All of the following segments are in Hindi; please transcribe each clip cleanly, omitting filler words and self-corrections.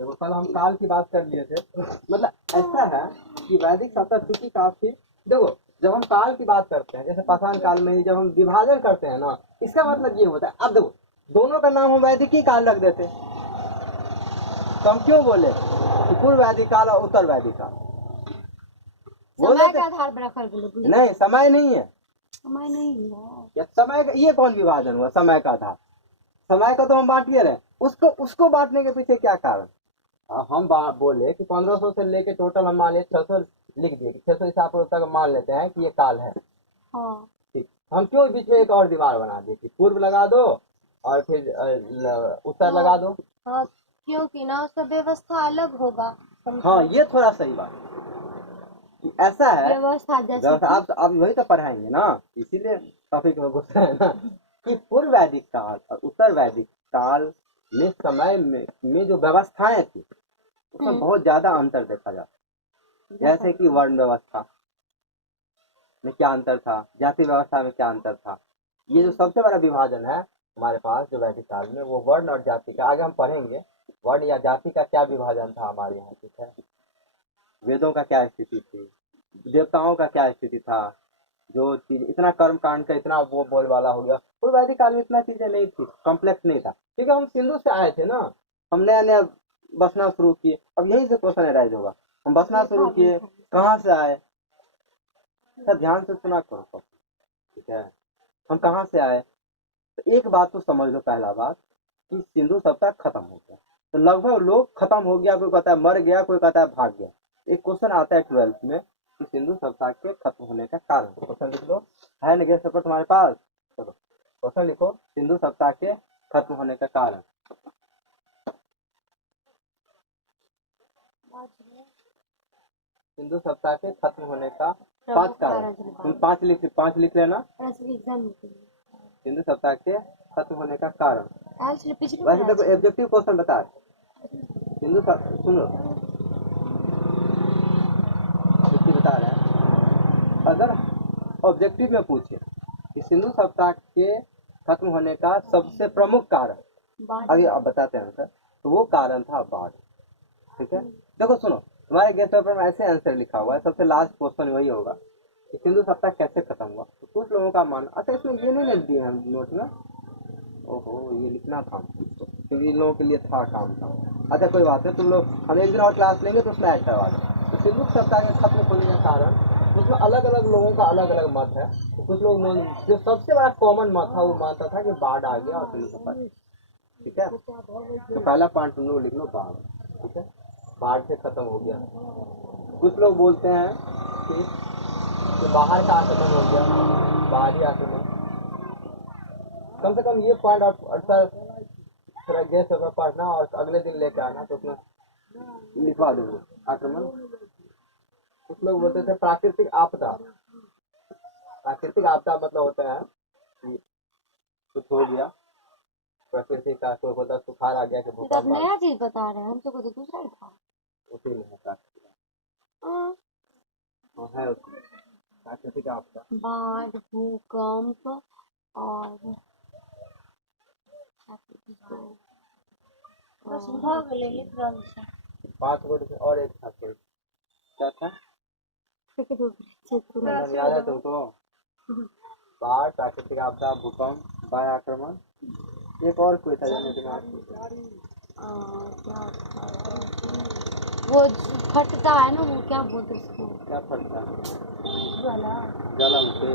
देखो कल हम काल की बात कर लिए थे, मतलब ऐसा है कि वैदिक सप्तक चूंकि काफी, देखो जब हम काल की बात करते हैं, जैसे पाषाण काल में ही जब हम विभाजन करते हैं ना, इसका मतलब ये होता है, अब देखो दोनों का नाम हम वैदिक ही काल रख देते, तो हम क्यों बोले कि पूर्व वैदिक काल और उत्तर वैदिक काल समय के आधार पर रखा गया? नहीं, समय नहीं है, समय नहीं है या समय का ये कौन विभाजन हुआ समय का आधार? समय का तो हम बांटिए रहे, उसको उसको बांटने के पीछे क्या कारण? हम बोले कि 1500 से लेके टोटल हम मान लिया 600 लिख दिए, 600 हिसाब तक मान लेते हैं कि ये काल है। हाँ। ठीक, हम क्यों बीच में एक और दीवार बना दिए कि पूर्व लगा दो और फिर उत्तर लगा दो? हाँ, क्योंकि ना उसका व्यवस्था अलग होगा। हाँ, ये थोड़ा सही बात कि ऐसा है व्यवस्था जैसे आप वही तो पढ़ाएंगे ना, इसीलिए टॉपिक में घुस रहे हैं ना कि पूर्व वैदिक काल और उत्तर वैदिक काल में समय में जो व्यवस्थाएं थी उसमें बहुत ज्यादा अंतर देखा जाता, जैसे कि वर्ण व्यवस्था में क्या अंतर था, जाति व्यवस्था में क्या अंतर था। ये जो सबसे बड़ा विभाजन है हमारे पास जो वैदिक काल में, वो वर्ण और जाति का, आगे हम पढ़ेंगे वर्ण या जाति का क्या विभाजन था हमारे यहाँ, ठीक है। वेदों का क्या स्थिति थी, देवताओं का क्या स्थिति था, जो चीज इतना कर्म कांड का इतना वो बोलबाला हो गया, पूर्व वैदिक काल में इतना चीजें नहीं थी, कॉम्प्लेक्स नहीं था, क्योंकि हम सिंधु से आए थे ना, हम नया नया बसना शुरू किए। अब यही से क्वेश्चन राइज होगा, हम बसना शुरू किए, कहाँ से आए, सब ध्यान से सुना करो, ठीक है। हम कहाँ से आए, तो एक बात तो समझ लो, पहला बात कि सिंधु सभ्यता खत्म हो गया, तो लगभग लोग खत्म हो गया, कोई कहता है मर गया, कोई कहता है भाग गया। एक क्वेश्चन आता है 12th में कि सिंधु सभ्यता के खत्म होने का कारण, क्वेश्चन लिख लो, है ना गेस्ट पेपर तुम्हारे पास? चलो क्वेश्चन लिखो, सिंधु सभ्यता के खत्म होने का कारण। सिंधु सभ्यता के खत्म होने का 5 कारण, तुम 5 लिख लेना, सिंधु सभ्यता के खत्म होने का कारण। वैसे देखो ऑब्जेक्टिव क्वेश्चन बता, सिंधु सुनो बता रहे हैं, अगर ऑब्जेक्टिव में पूछे कि सिंधु सभ्यता के खत्म होने का सबसे प्रमुख कारण, अभी आप बताते हैं सर, तो वो कारण था बाढ़, ठीक है। देखो सुनो, तुम्हारे गेस्ट पेपर में ऐसे आंसर लिखा हुआ है, सबसे लास्ट क्वेश्चन वही होगा कि सिंधु सभ्यता कैसे खत्म हुआ, तो कुछ लोगों का मान, अच्छा इसमें ये नहीं लिख दिए हम नोट में, ओहो ये लिखना था क्योंकि इन लोगों के लिए था काम था। अच्छा कोई बात नहीं, तुम लोग हम एक दिन और क्लास लेंगे तो उसमें ऐड करवा दें। तो सिंधु सभ्यता के खत्म होने का कारण, उसमें अलग अलग लोगों का अलग अलग मत है। तो कुछ लोग जो सबसे बड़ा कॉमन मत था वो मानता था कि बाढ़ आ गया और सिंधु सभ्यता, ठीक है। तो पहला पॉइंट तुम लोग लिख लो बाढ़, ठीक है, बाढ़ से खत्म हो गया। कुछ लोग बोलते हैं कि बाहर का आक्रमण हो गया, बाहरी आक्रमण, कम से कम ये पॉइंट अक्सर थोड़ा गेस्ट पेपर पढ़ना और अगले दिन लेके आना, तो उसमें लिखवा दूंगा आक्रमण। कुछ लोग बोलते थे प्राकृतिक आपदा, प्राकृतिक आपदा मतलब होता है कि कुछ हो गया प्रकृति का, कोई होता सुखाड़ आ गया कि भूकंप, नया चीज बता रहे हैं हम, तो दूसरा ही था, उसी में है प्राकृतिक है, उसमें प्राकृतिक आपदा, बाढ़, भूकंप और पांच गो और एक था, क्या था याद है तुमको? बाढ़, प्राकृतिक आपदा, भूकंप, बाह्य आक्रमण, एक और कोई था जाने दिमाग, वो फटता है ना, वो क्या बोलते उसको, क्या फटता है, गला, गला मुझे,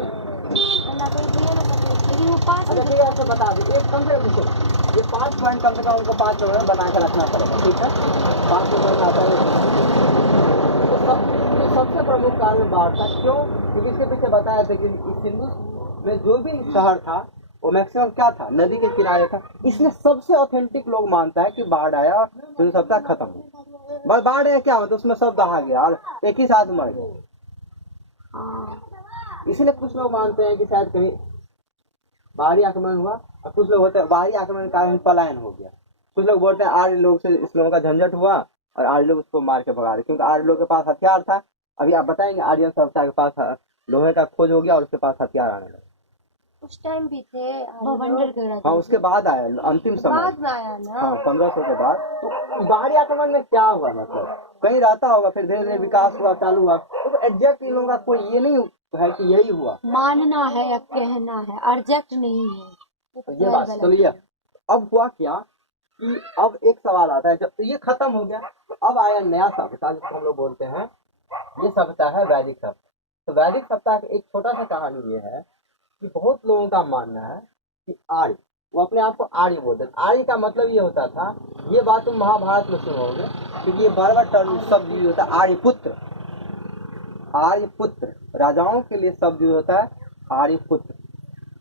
लेकिन वो पास अच्छा ठीक है, आपको बता दें, एक कम से कम ये 5 पॉइंट कम से कम उनको 5 मिनट में बना कर रखना पड़ेगा, ठीक है। 5 मिनट आता है, तो सबसे प्रमुख कारण बाढ़ था, क्यों? क्योंकि इसके पीछे बताया था कि सिंधु में जो भी शहर था वो मैक्सिमम क्या था, नदी के किनारे था, इसलिए सबसे ऑथेंटिक लोग मानता है कि बाढ़ आया और सिंधु सभ्यता खत्म हुई। बस बाढ़ आया क्या मतलब उसमें सब दहा गया और एक ही साथ मर गए, इसलिए कुछ लोग मानते हैं कि शायद कहीं बाहरी आक्रमण हुआ, और कुछ लोग होते हैं बाहरी आक्रमण के कारण पलायन हो गया। कुछ लोग बोलते हैं आर्य लोग से इस लोगों का झंझट हुआ और आर्य लोग उसको मार के भगा रहे, क्योंकि आर्य लोग के पास हथियार था। अभी आप बताएंगे आर्यन सभ्यता के पास लोहे का खोज हो गया और उसके पास हथियार आने लगे, उस टाइम भी थे बवंडर कर रहा हाँ उसके बाद आया अंतिम समय। बाद में आया ना। हाँ 1500 के बाद। तो बाहरी आक्रमण में क्या हुआ, मतलब कहीं रहता होगा, फिर धीरे धीरे विकास हुआ, चालू हुआ, तो एग्जैक्ट इन लोगों का कोई ये नहीं है कि यही हुआ। मानना है या कहना है, अर्जेक्ट नहीं है। तो ये बात चलिए। अब हुआ क्या कि अब एक सवाल आता है, जब ये खत्म हो गया तो अब आया नया सभ्यता जिसको हम लोग बोलते हैं, ये सभ्यता है वैदिक सभ्यता। तो वैदिक सभ्यता की एक छोटा सा कहानी ये है कि बहुत लोगों का मानना है कि आर्य, वो अपने आप को आर्य बोलते हैं। आर्य का मतलब ये होता था, ये बात तुम महाभारत में सुनोगे, क्योंकि ये बार बार टर्म शब्द यूज होता है, आर्यपुत्र। आर्यपुत्र राजाओं के लिए शब्द यूज होता है आर्यपुत्र।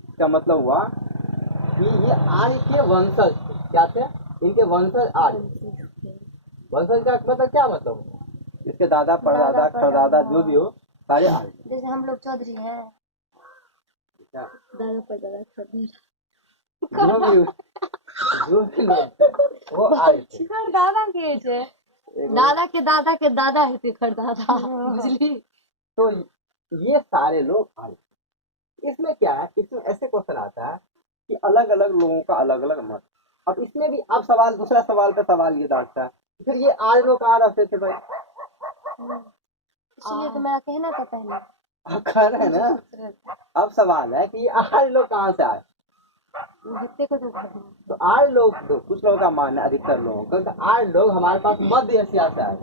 इसका मतलब हुआ कि ये आर्य के वंशज क्या थे, इनके वंशज आर्य। वंशज का मतलब क्या मतलब, इसके दादा परदादा खरदादा जो भी हो सारे आर्य। जैसे हम लोग चौधरी हैं, दादा पर दादा खरदादा जो भी लोग वो आर्य थे। दादा के थे। दादा के दादा है फिर खरदादा, बुझली। तो ये सारे लोग आर्य। इसमें क्या है, इसमें ऐसे क्वेश्चन आता है कि अलग अलग लोगों का अलग अलग मत। अब इसमें भी अब सवाल, दूसरा सवाल पे सवाल ये डालता है, फिर ये आर्य लोग कहाँ रहते थे भाई? इसलिए तो मेरा कहना था पहले। आप कह रहे हैं ना। अब सवाल है कि ये आर्य लोग कहाँ से आए? तो आर्य लोग, तो कुछ लोगों का मानना है, अधिकतर लोगों का, कि आर्य लोग हमारे पास मध्य एशिया से आए,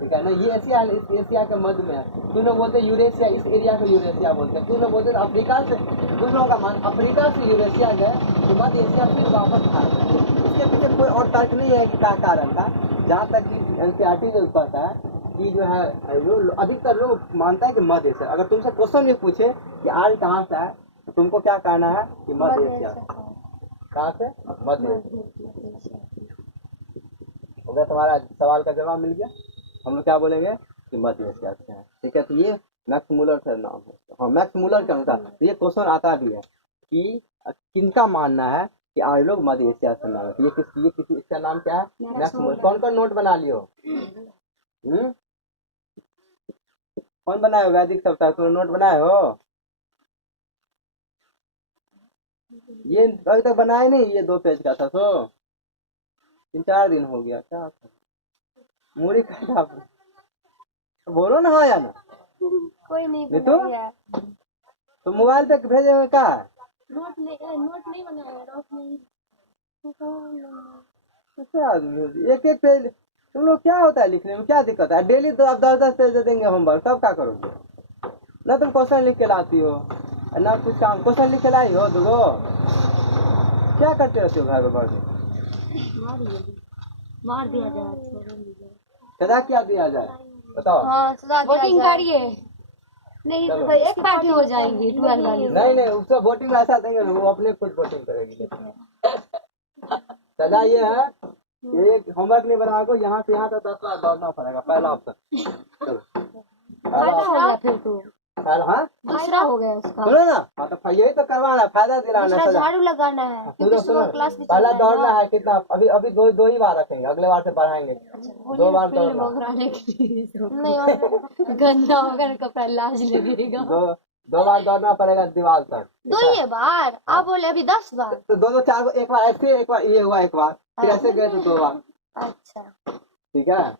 ठीक है ना। ये एशिया, इस एशिया के मध्य में है। कुछ लोग बोलते हैं यूरेशिया, इस एरिया को यूरेशिया बोलते हैं। कुछ लोग बोलते हैं अफ्रीका से, कुछ लोगों का मान अफ्रीका से यूरेशिया गए तो मध्य एशिया फिर वापस आए। इसके पीछे कोई और तर्क नहीं है कि क्या कारण था। जहाँ तक कि एनसीईआरटी जो कहता है कि जो है जो अधिकतर लोग मानता है कि मध्य एशिया। अगर तुमसे क्वेश्चन भी पूछे कि आर्य कहाँ से आए, तो तुमको क्या कहना है कि मध्य एशिया। कहाँ से? मध्य एशिया। हो गया, तुम्हारा सवाल का जवाब मिल गया। हम लोग क्या बोलेंगे कि मध्य एशिया से हैं, ठीक है। तो ये मैक्स मुलर का नाम है। हाँ, मैक्स मुलर के अनुसार ये क्वेश्चन आता भी है कि किनका मानना है कि आर्य लोग मध्य एशिया से नाम है। ये किसी इसका नाम क्या है? Max Muller. कौन कौन नोट बना लियो? कौन बनाए हो वैदिक सप्ताह? तुमने नोट बनाए हो? ये अभी तक बनाए नहीं, ये 2 पेज का था। तो 3-4 दिन हो गया क्या? मूरी का बोलो ना, हाँ या ना। कोई नहीं बनाया। तो मोबाइल पे भेजे क्या है? नोट नहीं बनाया, नोट नहीं। एक एक पेज तुम लोग, क्या होता है लिखने में, क्या दिक्कत है? डेली तो आप 10-10 पेज देंगे होमवर्क, तब क्या करोगे? ना तुम क्वेश्चन लिख के लाती हो ना कुछ काम। क्वेश्चन लिख के लाई हो दुगो, क्या करते रहते हो घर में बढ़ के? मार दिया जाए, सजा क्या दिया जाए बताओ? हाँ, वोटिंग करिए, नहीं तो भाई एक पार्टी हो जाएगी 12 वाली। नहीं उसका वोटिंग ऐसा देंगे ना, वो अपने खुद वोटिंग करेगी। सजा ये है, एक होमवर्क नहीं बनाओगे, यहाँ से यहाँ तक 10 बार दौड़ना पड़ेगा। पहला ऑप्शन। चलो फायदा हो गया फिर तो। हाँ दूसरा हो गया उसका। सुनो ना, हाँ तो यही तो करवाना है, फायदा दिलाना है। झाड़ू लगाना है। सुनो, पहला दौड़ना है कितना? अभी दो ही बार रखेंगे, अगले बार से बढ़ाएंगे। 2 बार दौड़ना। गंदा होगा ना कपड़ा, लाज लगेगा। 2 बार दौड़ना पड़ेगा दीवार तक। 2 बार आप बोले, अभी 10 बार। तो 2-4 को, एक बार ऐसे, एक बार ये हुआ, एक बार फिर ऐसे गए तो 2 बार। अच्छा ठीक है।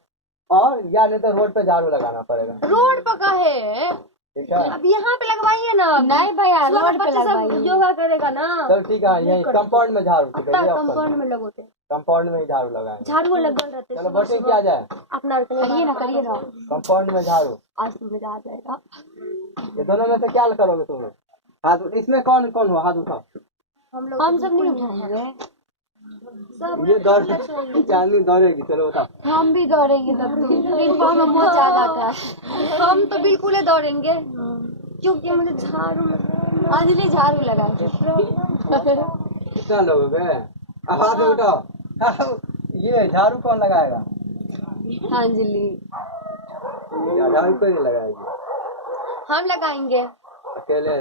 और या नहीं तो रोड पे झाड़ू लगाना पड़ेगा। रोड पर का है? ठीक है। अब यहाँ पे लगवाइए ना। नहीं भैया, रोड पे लगवाइए। योगा करेगा ना। चलो ठीक है, यही कंपाउंड में झाड़ू। कंपाउंड में लगोते, कंपाउंड में ही झाड़ू लगाए। झाड़ू लगल रहते। चलो वोटिंग किया जाए। अपना करिए ना। कंपाउंड में झाड़ू। आज तो मजा आ जाएगा। ये दोनों में से क्या करोगे तुम लोग? हाथ इसमें कौन कौन हो? हाथ उठाओ। हम सब नहीं उठाएंगे, ये चांदनी दौड़ेगी। चलो बताओ। हम भी दौड़ेंगे तब तो बहुत ज्यादा का। हम तो बिल्कुल दौड़ेंगे, क्योंकि मुझे झाड़ू लगाना। अंजलि झाड़ू लगा कितना लोग है? हाथ उठाओ। ये झाड़ू कौन लगाएगा? अंजलि। झाड़ू कोई नहीं लगाएगी। हम लगाएंगे अकेले।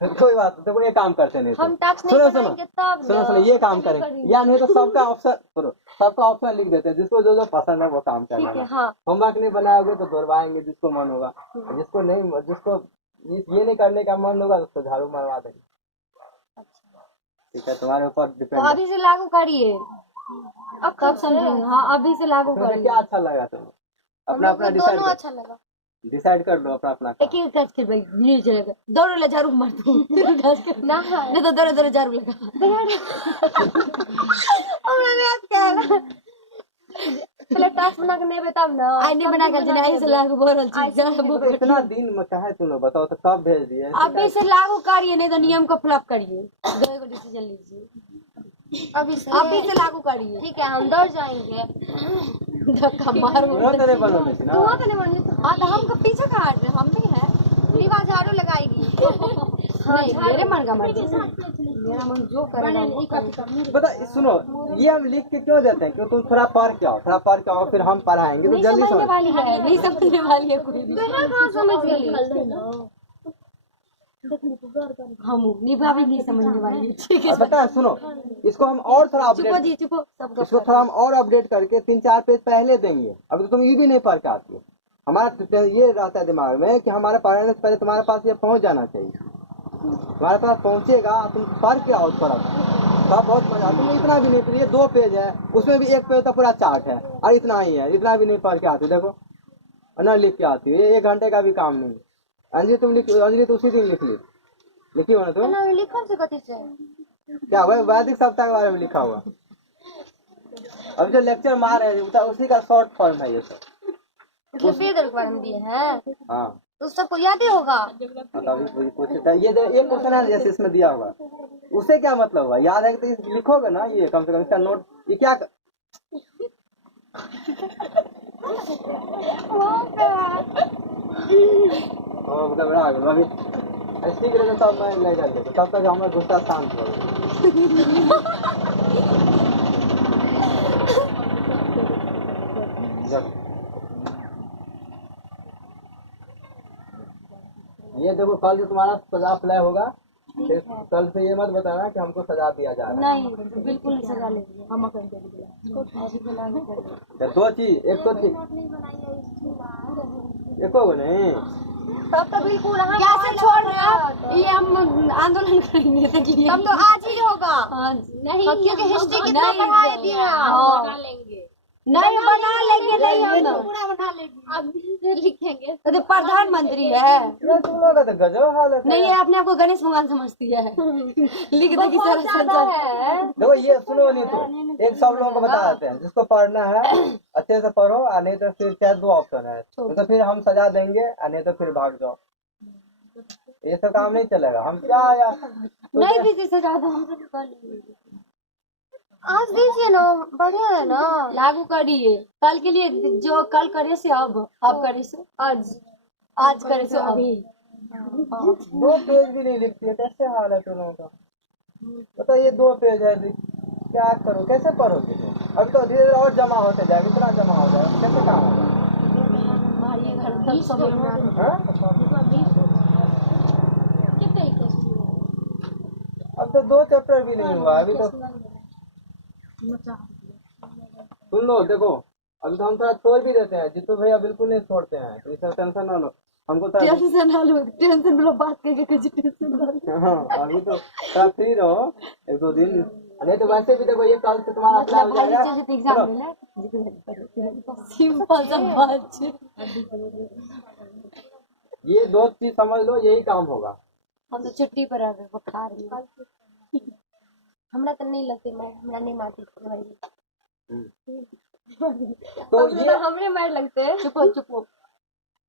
कोई बात नहीं, तो ये काम करते नहीं। हम टैक्स नहीं बनाएंगे तब। सुनो, ये काम करें या नहीं तो सबका ऑप्शन लिख देते हैं, जिसको जो पसंद है वो काम करना है। हाँ। होमवर्क नहीं बनाओगे तो दौड़वाएंगे जिसको मन होगा, जिसको ये नहीं करने का मन होगा उसको झाड़ू मरवा देंगे। ठीक है, तुम्हारे ऊपर तो डिपेंड है। अभी से लागू करिए, अब कब समझेंगे। हाँ अभी से लागू तुम्हें करिए। क्या अच्छा लगा तुम्हें? अपना अपना डिसाइड दोनों अच्छा लगा। डिसाइड कर लो अपना अपना। एक एक टच कर भाई, नहीं चलेगा। दौड़ो ले झाड़ू मार दूं टच कर ना नहीं तो दौड़ो दौड़ो झाड़ू लगा। पहले टास्क बना के नहीं बताओ ना। आई नहीं बना कर जने आई से लागू बोल चीज तो इतना दिन में कहे तूने बताओ तो कब भेज दिए? अभी से लागू करिए, नहीं तो नियम को फ्लॉप करिए। दो को डिसीजन लीजिए, अभी से लागू करिए। ठीक है, हम दौड़ जाएंगे। धक्का मारो। तुरंत नहीं बनोगे ना। वहाँ तो नहीं बन। हाँ तो हमको पीछे कहाँ हट रहे, हम भी है। रीवा झाड़ू लगाएगी। नहीं मेरे मन का मर्जी, मेरा मन जो करेगा वो करेगा। पता सुनो, ये हम लिख के क्यों देते हैं? क्यों तुम थोड़ा पढ़ के आओ, थोड़ा पढ़ के आओ, फिर हम पढ़ाएंगे तो नहीं जल्दी समझने समझ। वाली है, नहीं समझने वाली है कोई भी। कहाँ समझ गई? हम निभा भी नहीं समझने वाली है। ठीक है और पता है सुनो, इसको हम और थोड़ा चुपो अपडेट, जी चुपो सबको। इसको थोड़ा हम और अपडेट करके 3-4 पेज पहले देंगे। अभी तो तुम ये भी नहीं पढ़ के आती हो। हमारा ये रहता है दिमाग में कि हमारे पढ़ने से पहले तुम्हारे पास ये पहुंच जाना चाहिए। तुम्हारे पास पहुंचेगा, तुम पढ़ के आओ थोड़ा, तब बहुत मजा। तुम इतना भी नहीं, ये 2 पेज है, उसमें भी 1 पेज तो पूरा चार्ट है, और इतना ही है, इतना भी नहीं पढ़ के आती। देखो ना लिख के आती है, ये 1 घंटे का भी काम नहीं। अंजलि तुम लिख, अंजलि तो उसी दिन लिखी हो ना तुम? लिखा से कथी से? क्या हुआ? वैदिक सप्ताह के बारे में लिखा हुआ। अभी जो लेक्चर मार रहे हैं उसी का शॉर्ट फॉर्म है ये सब। ये वेद के बारे में दिए हैं, हाँ तो सबको याद ही होगा। अभी कुछ ये एक क्वेश्चन है जैसे इसमें दिया होगा, उससे क्या मतलब हुआ? याद है कि तो लिखोगे ना, ये कम से कम इसका नोट। ये क्या घबरा गए अभी। ठीक है तब मैं ले जाके, तब तक हमारा गुस्सा शांत हो गया। ये देखो, कल जो तुम्हारा सजा अप्लाई होगा, फिर कल से ये मत बताना कि हमको सजा दिया जा रहा है। नहीं बिल्कुल नहीं सजा लेंगे हम। या 2 चीज, एक तो चीज एको नहीं, तब तो बिल्कुल कैसे छोड़ रहे हो? ये हम आंदोलन करेंगे देखिए। तब तो आज ही होगा। हाँ, नहीं क्योंकि हिस्ट्री कितना नहीं, पढ़ाई दी है। हाँ। नहीं बना लेंगे, नहीं हम पूरा बना लेंगे, अभी लिखेंगे। तो प्रधानमंत्री है। ये तुम लोग का तो गजब हाल है। नहीं ये अपने आप को गणेश भगवान समझती है। लिख दे कि सारा संसार है। देखो ये सुनो, नहीं तो एक सब लोगों को बता देते हैं, जिसको पढ़ना है अच्छे से पढ़ो, और नहीं तो फिर क्या 2 ऑप्शन है, तो फिर हम सजा देंगे, और नहीं तो फिर भाग जाओ। ये सब काम नहीं चलेगा। हम क्या यार नहीं दीजिए सजा दो, हमसे भी कर लेंगे। आज दीजिए ना, बढ़िया है ना। लागू करिए कल के लिए, जो कल करे से अब करे से आज करे से अभी। 2 पेज भी नहीं लिखती है, कैसे हाल है तुम लोगों का? बताओ ये 2 पेज है, क्या करो, कैसे पढ़ोगे तुम? अभी तो धीरे धीरे और जमा होते जाएगा, इतना जमा हो जाएगा, कैसे काम होगा? अब तो 2 चैप्टर भी नहीं हुआ अभी तो। सुन लो, देखो अभी तो हम थोड़ा छोड़ भी देते हैं, जितू भैया बिल्कुल नहीं छोड़ते हैं, तो इसका टेंशन ना लो। हमको तो टेंशन ना लो, टेंशन लो, बात करके कुछ टेंशन ना लो। हाँ, अभी तो थोड़ा फ्री रहो 1-2 दिन, नहीं तो वैसे भी देखो ये कल से तुम्हारा अप्लाई हो जाएगा। एग्जाम में सिंपल सा बात है। ये 2 चीज समझ लो, यही काम होगा। हम तो छुट्टी पर आ गए, बुखार में। हमरा तो नहीं लगती, मैं हमरा नहीं मारती तो ये हमरे मार लगते हैं। चुपो चुपो,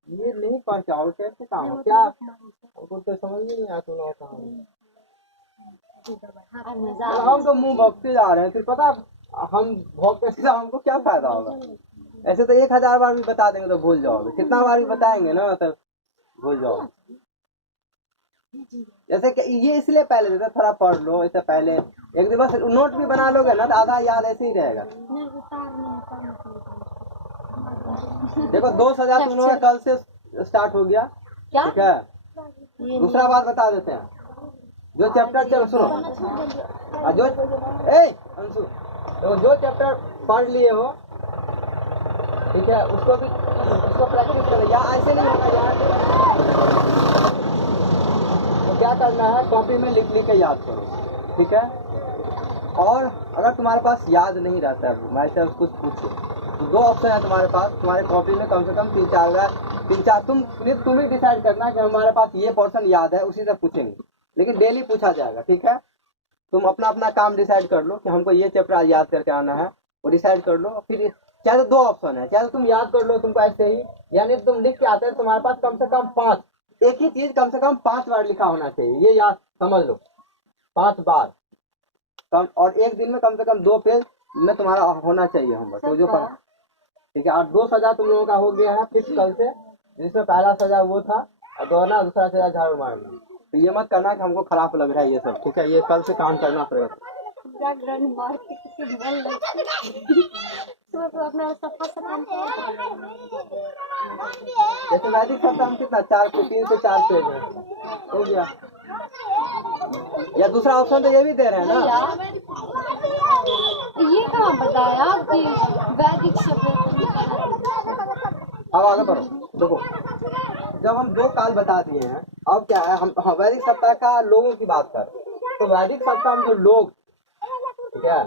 ये नहीं पहुंचाओ, कैसे काम हो? क्या कुछ तो समझ ही नहीं आता तुम लोगों का। हम तो मुंह भोगते जा रहे हैं, फिर पता हम भोगते से हमको क्या फायदा होगा? ऐसे तो 1000 बार भी बता देंगे तो भूल जाओगे, कितना बार भी बताएंगे ना तो भूल जाओ। जैसे कि ये इसलिए पहले देते, थोड़ा पढ़ लो, इससे पहले एक दिन बस नोट भी बना लोगे ना तो आधा याद ऐसे ही रहेगा। देखो 2 सजा तुम लोगों का कल से स्टार्ट हो गया, ठीक है? दूसरा बात बता देते हैं, जो चैप्टर चलो सुनो, जो अंशु, तो जो चैप्टर पढ़ लिए हो, ठीक है, उसको प्रैक्टिस करो। या ऐसे नहीं होगा यार, तो क्या करना है, कॉपी में लिख के याद करो, ठीक है? और अगर तुम्हारे पास याद नहीं रहता है मैं से कुछ पूछो तो दो ऑप्शन है तुम्हारे पास, तुम्हारे कॉपी में कम से कम 3-4 तुम ही डिसाइड करना कि हमारे पास ये पोर्शन याद है, उसी से पूछेंगे, लेकिन डेली पूछा जाएगा, ठीक है। तुम अपना अपना काम डिसाइड कर लो कि हमको ये चैप्टर आज याद करके आना है, वो डिसाइड कर लो। फिर चाहे तो दो ऑप्शन है, चाहे तो तुम याद कर लो तुमको ऐसे ही, यानी तुम लिख के आते हैं तुम्हारे पास कम से कम 5, एक ही चीज कम से कम 5 बार लिखा होना चाहिए, ये याद समझ लो 5 बार कम, और एक दिन में कम से कम 2 पेज में तुम्हारा होना चाहिए होमवर्क, तो जो ठीक है। और 2 सजा तुम लोगों का हो गया है फिक्स कल से, जिसमें पहला सजा वो था और दौड़ना, दूसरा सजा झाड़ू मारना। तो ये मत करना कि हमको खराब लग रहा है ये सब, ठीक है, ये कल से काम करना पड़ेगा। जैसे वैदिक सप्ताह हम कितना 3 से 4 पेज है, हो गया। या दूसरा ऑप्शन तो ये भी दे रहे हैं ना, ये कहाँ बताया कि वैदिक शब्द। अब आगे बढ़ो, देखो जब हम 2 काल बता दिए हैं, अब क्या है, हम वैदिक सप्ताह का लोगों की बात कर, तो वैदिक सप्ताह में जो लोग, ठीक है,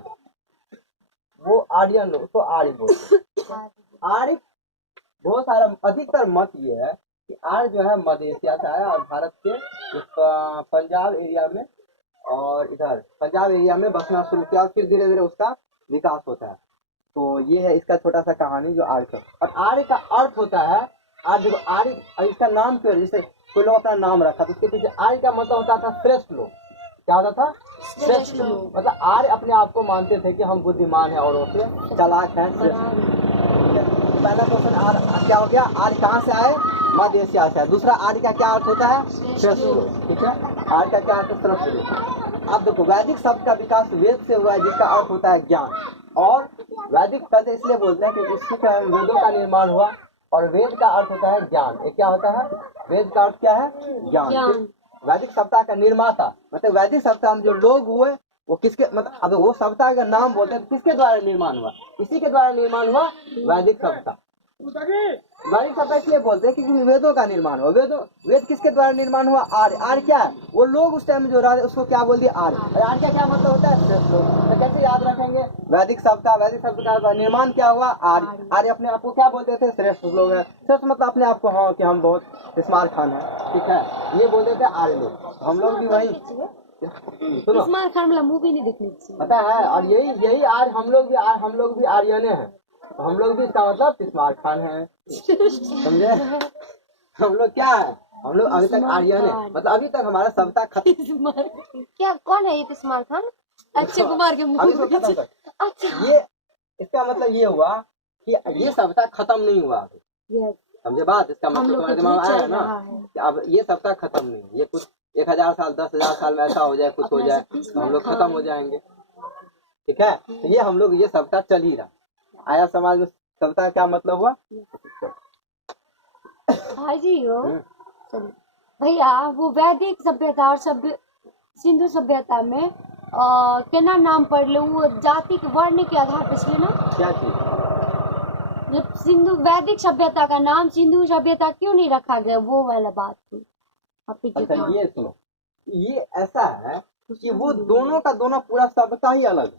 वो आर्यन लोग, उसको आर्य बोलते हैं। आर्य बहुत सारा, अधिकतर मत ये है कि आर्य जो है मध्य एशिया से आया और भारत के पंजाब एरिया में, और इधर पंजाब एरिया में बसना शुरू किया और फिर धीरे धीरे उसका विकास होता है। तो ये है इसका छोटा सा कहानी जो आर्य का। और आर्य का अर्थ होता है, आज देखो आर्य, इसका नाम क्यों, जैसे कोई लोग अपना नाम रखा तो उसके पीछे आर्य का मतलब होता था श्रेष्ठ लोग। क्या होता था? श्रेष्ठ लोग। मतलब आर्य अपने आप को मानते थे कि हम बुद्धिमान है और से चालाक है, श्रेष्ठ। पहला क्वेश्चन आर्य क्या हो गया, आर्य कहाँ से आए, मध्य एशिया से आए। दूसरा आर्य का क्या अर्थ होता है, श्रेष्ठ लोग, ठीक है। आर्य का क्या अर्थ है, श्रेष्ठ लोग। अब देखो वैदिक शब्द का विकास वेद से हुआ है, जिसका अर्थ होता है ज्ञान। और वैदिक शब्द इसलिए बोलते हैं क्योंकि इसी समय वेदों का निर्माण हुआ, और वेद का अर्थ होता है ज्ञान। ये क्या होता है, वेद का अर्थ क्या है, ज्ञान। वैदिक सप्ताह का निर्माता, मतलब वैदिक सप्ताह में जो लोग हुए वो किसके, मतलब अब वो सप्ताह का नाम बोलते हैं, किसके द्वारा निर्माण हुआ, इसी के द्वारा निर्माण हुआ वैदिक सप्ताह। वैदिक सप्ताह इसलिए बोलते हैं क्योंकि वेदों का निर्माण हुआ। वेद किसके द्वारा निर्माण हुआ, आर्य। आर्य क्या है, वो लोग उस टाइम में जो रहा उसको क्या बोल दिया, आर्य। और आर्य का क्या मतलब होता है, श्रेष्ठ लोग। तो कैसे याद रखेंगे, वैदिक सप्ताह का निर्माण क्या हुआ, आर्य। आर्य अपने आप को क्या बोलते थे, श्रेष्ठ लोग है। श्रेष्ठ मतलब अपने आप को, हाँ कि हम बहुत स्मार्ट खान है, ठीक है, ये बोलते थे आर्य लोग। हम लोग भी वही, सुनो स्मार्ट खान वाला मूवी नहीं देखनी चाहिए, पता है। और यही आर्य, हम लोग भी आर्यने हैं, तो हम लोग भी इसका मतलब स्मार्ट खान है, समझे। हम लोग क्या है, हम लोग अभी तक आर्यन है, मतलब अभी तक हमारा सप्ताह खत्म। क्या, कौन है ये स्मार्ट खान? अक्षय कुमार के अभी तो खत्म कर। अच्छा, ये इसका मतलब ये हुआ कि ये सप्ताह खत्म नहीं हुआ अभी, समझे बात। इसका मतलब तुम्हारे दिमाग में आया ना कि अब ये सप्ताह खत्म नहीं, ये कुछ 1000 साल 10,000 साल में ऐसा हो जाए, कुछ हो जाए तो हम लोग खत्म हो जाएंगे, ठीक है। तो ये हम लोग, ये सप्ताह चल ही रहा। आया समाज में सप्ताह क्या मतलब हुआ, भाई जी हो भैया। वो वैदिक सभ्यता और सिंधु सभ्यता में केना नाम पढ़ लो, वो जाति के वर्ण के आधार पर इसलिए ना, क्या चीज, जब सिंधु वैदिक सभ्यता का नाम सिंधु सभ्यता क्यों नहीं रखा गया, वो वाला बात थी। अच्छा ये सुनो, ये ऐसा है कि वो दोनों का दोनों पूरा सभ्यता ही अलग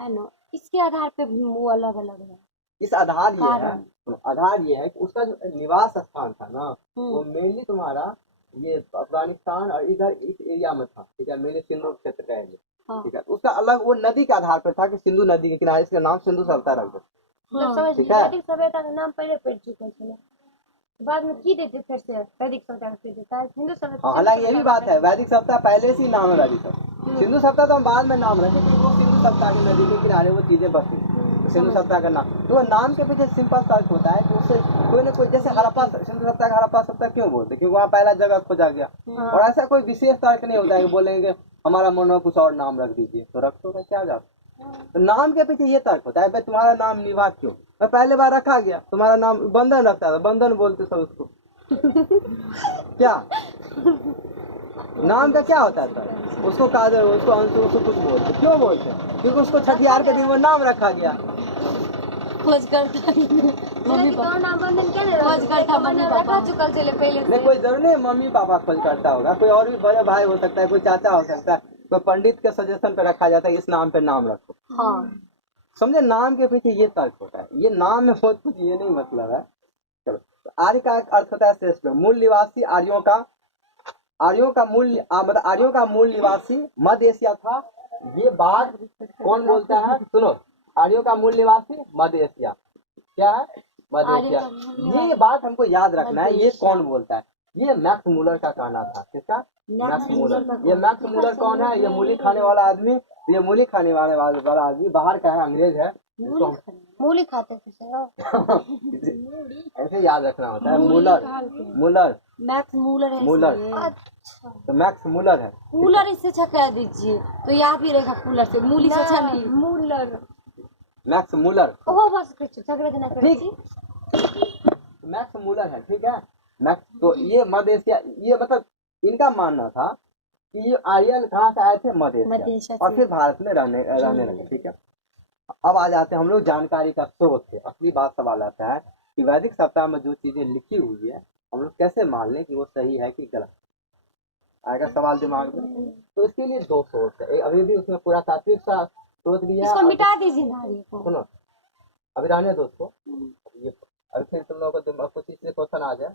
है ना, इसके आधार पे वो अलग अलग है। इस आधार ये है कि उसका जो निवास स्थान था ना, वो मेनली तुम्हारा ये अफगानिस्तान और इधर इस एरिया में था, ठीक है, मेनली सिंधु क्षेत्र का एरिया, ठीक है। उसका अलग वो नदी के आधार पर था कि सिंधु नदी के किनारे, इसका नाम सिंधु सभ्यता रख दो, ठीक है। वैदिक सभ्यता का नाम पहले पढ़ चुका था, बाद में की देते फिर से वैदिक सभ्यता का देता है हिंदू सभ्यता। हालांकि ये भी बात है, वैदिक सप्ताह पहले से ही नाम है वैदिक सप्ताह। सिंधु सप्ताह तो हम बाद में नाम रखे क्योंकि वो सिंधु सप्ताह की नदी के किनारे वो चीजें बसी, तो सिंधु सप्ताह का नाम। तो नाम के पीछे सिंपल तर्क होता है कि उससे कोई ना कोई, जैसे हड़प्पा, सिंधु सप्ताह का हड़प्पा सप्ताह क्यों बोलते, क्योंकि वहाँ पहला जगह खोजा गया। और ऐसा कोई विशेष तर्क नहीं होता है कि बोलेंगे हमारा मन कुछ और नाम रख दीजिए, तो रख दो, क्या जाता। तो नाम के पीछे ये तर्क होता है, भाई तुम्हारा नाम निभा क्यों, पहले बार रखा गया, तुम्हारा नाम बंधन रखता था, बंधन बोलते सब उसको। क्या नाम का क्या होता है सर, उसको कादर, उसको अंशु, उसको कुछ बोलते, क्यों बोलते, क्योंकि उसको छठियार के दिन वो नाम रखा गया। खोज करता मम्मी पापा नाम बंधन क्या नहीं खोज करता मम्मी पापा चुकल चले पहले नहीं, कोई जरूर नहीं मम्मी पापा खोज करता होगा, कोई और भी बड़े भाई हो सकता है, कोई चाचा हो सकता है, तो पंडित के सजेशन पे रखा जाता है इस नाम पे नाम रखो। हाँ समझे, नाम के पीछे ये तर्क होता है, ये नाम में बहुत कुछ ये नहीं मतलब है। चलो, तो आर्य का अर्थ होता है श्रेष्ठ, मूल निवासी आर्यों का मतलब आर्यों का मूल निवासी मध्य एशिया था। ये बात कौन बोलता है? सुनो, आर्यों का मूल निवासी मध्य एशिया, क्या है? मध्य एशिया। ये बात हमको याद रखना है, ये कौन बोलता है? ये मैक्स मूलर का कहना था। किसका? Max Muller. ये मैक्स मूलर कौन है? ये मूली खाने वाला आदमी, ये मूली खाने वाला आदमी बाहर का है, अंग्रेज है। मूली खाते थे सर। ऐसे याद रखना होता है। मूलर मैक्स मूलर है मूलर। इसलिए। तो मैक्स मूलर है। कूलर इससे अच्छा कह दीजिए तो याद ही रहेगा कूलर से, मूली से अच्छा नहीं। मूलर। Max Muller. ओहो बस कुछ झगड़े ना करिए। ठीक, मैक्स मूलर है, ठीक है। मैक्स, तो ये मध्य एशिया, ये मतलब इनका मानना था कि ये आर्यन कहाँ से आए थे? मध्य एशिया, और फिर भारत में रहने लगे। ठीक है, अब आ जाते हैं हम लोग जानकारी का स्रोत से। असली बात सवाल आता है कि वैदिक सप्ताह में जो चीजें लिखी हुई है हम लोग कैसे मान लें कि वो सही है कि गलत? आएगा सवाल दिमाग में। तो इसके लिए दो सोर्स है, अभी भी उसमें पूरा तात्विक स्रोत भी है। इसको मिटा दीजिए नारी को। सुनो, अभी रहने दो उसको, ये अभी फिर तुम लोगों को कुछ इससे क्वेश्चन आ जाए।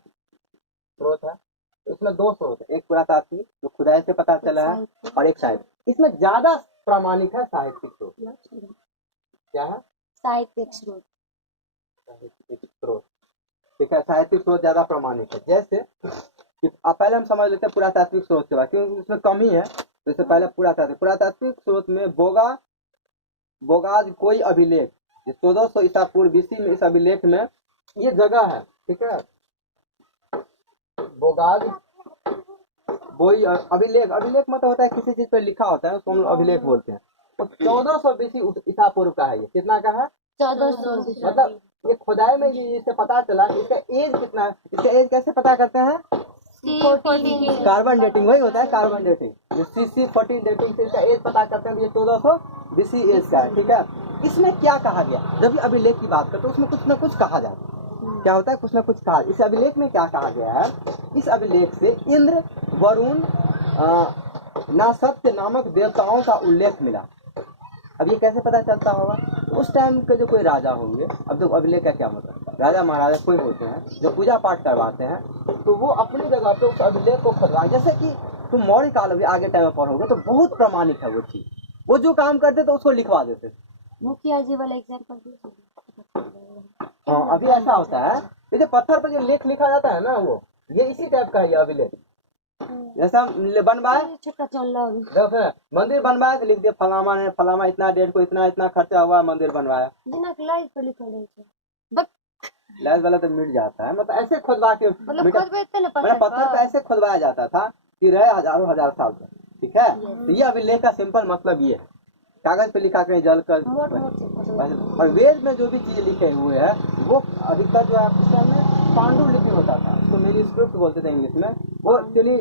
स्रोत है, तो इसमें दो स्रोत है, एक पुरातात्विक जो खुदाई से पता चला है, और एक साहित्य। इसमें ज्यादा प्रामाणिक है साहित्यिक स्रोत। क्या है? साहित्यिक स्रोत। साहित्यिक स्रोत, ठीक है, साहित्यिक स्रोत ज्यादा प्रामाणिक है। जैसे कि पहले हम समझ लेते हैं पुरातात्विक स्रोत के बाद, क्योंकि उसमें कमी है। तो इससे पहले पुरातात्विक स्रोत में बोगाज कोई अभिलेख, 1400 ईसा पूर्व बीसी में, इस अभिलेख में ये जगह है। ठीक है, बोगाज कोई अभिलेख मतलब होता है किसी चीज पर लिखा होता है, उसको हम अभिलेख बोलते हैं। तो 1400 बीसी ईसा पूर्व का है। ये कितना का है? 1400। मतलब ये खुदाई में ये इससे पता चला कि इसका एज कितना है। इसका एज कैसे पता करते हैं? कार्बन डेटिंग, वही होता है कार्बन डेटिंग। CC14 डेटिंग से इसका एज पता करते हैं। ये 1400 बीसी एज का है। ठीक है, इसमें क्या कहा गया? जब भी अभिलेख की बात करते हैं उसमें कुछ ना कुछ कहा जाता है। क्या होता है? कुछ ना कुछ कहा। इस अभिलेख में क्या कहा गया है? इस अभिलेख से इंद्र, वरुण, नासत्य नामक देवताओं का उल्लेख मिला। अब ये कैसे पता चलता होगा? उस टाइम के जो कोई राजा होंगे, अब जो अभिलेख का क्या मतलब, राजा महाराजा कोई होते हैं जो पूजा पाठ करवाते हैं, तो वो अपनी जगह पे उस अभिलेख को खुदवाएं। जैसे कि तुम मौर्य काल में आगे टाइम में पढ़ोगे तो बहुत प्रमाणिक है वो चीज। वो जो काम करते तो उसको लिखवा देते। मुखिया जी वाला एग्जाम्पल दीजिए। हाँ, अभी ऐसा होता है, जैसे पत्थर पर जो लेख लिखा जाता है ना, वो ये इसी टाइप का है। ये अभिलेख जैसा बनवाए, देखो फिर मंदिर बनवाया तो लिख दिया फलामा ने, फलामा इतना डेट को इतना खर्चा हुआ, मंदिर बनवाया। लाइट वाला तो मिट जाता है। मतलब ऐसे खुदवा के, मतलब पत्थर पे ऐसे खुदवाया जाता था कि रहे हजारों साल तक। ठीक है, तो ये अभिलेख का सिंपल मतलब ये कागज पे लिखा कहीं जल कर। और वेद में जो भी चीज लिखे हुए हैं वो अधिकतर जो है पांडुलिपि होता था, उसको मेरी स्क्रिप्ट बोलते थे इंग्लिश में। वो एक्चुअली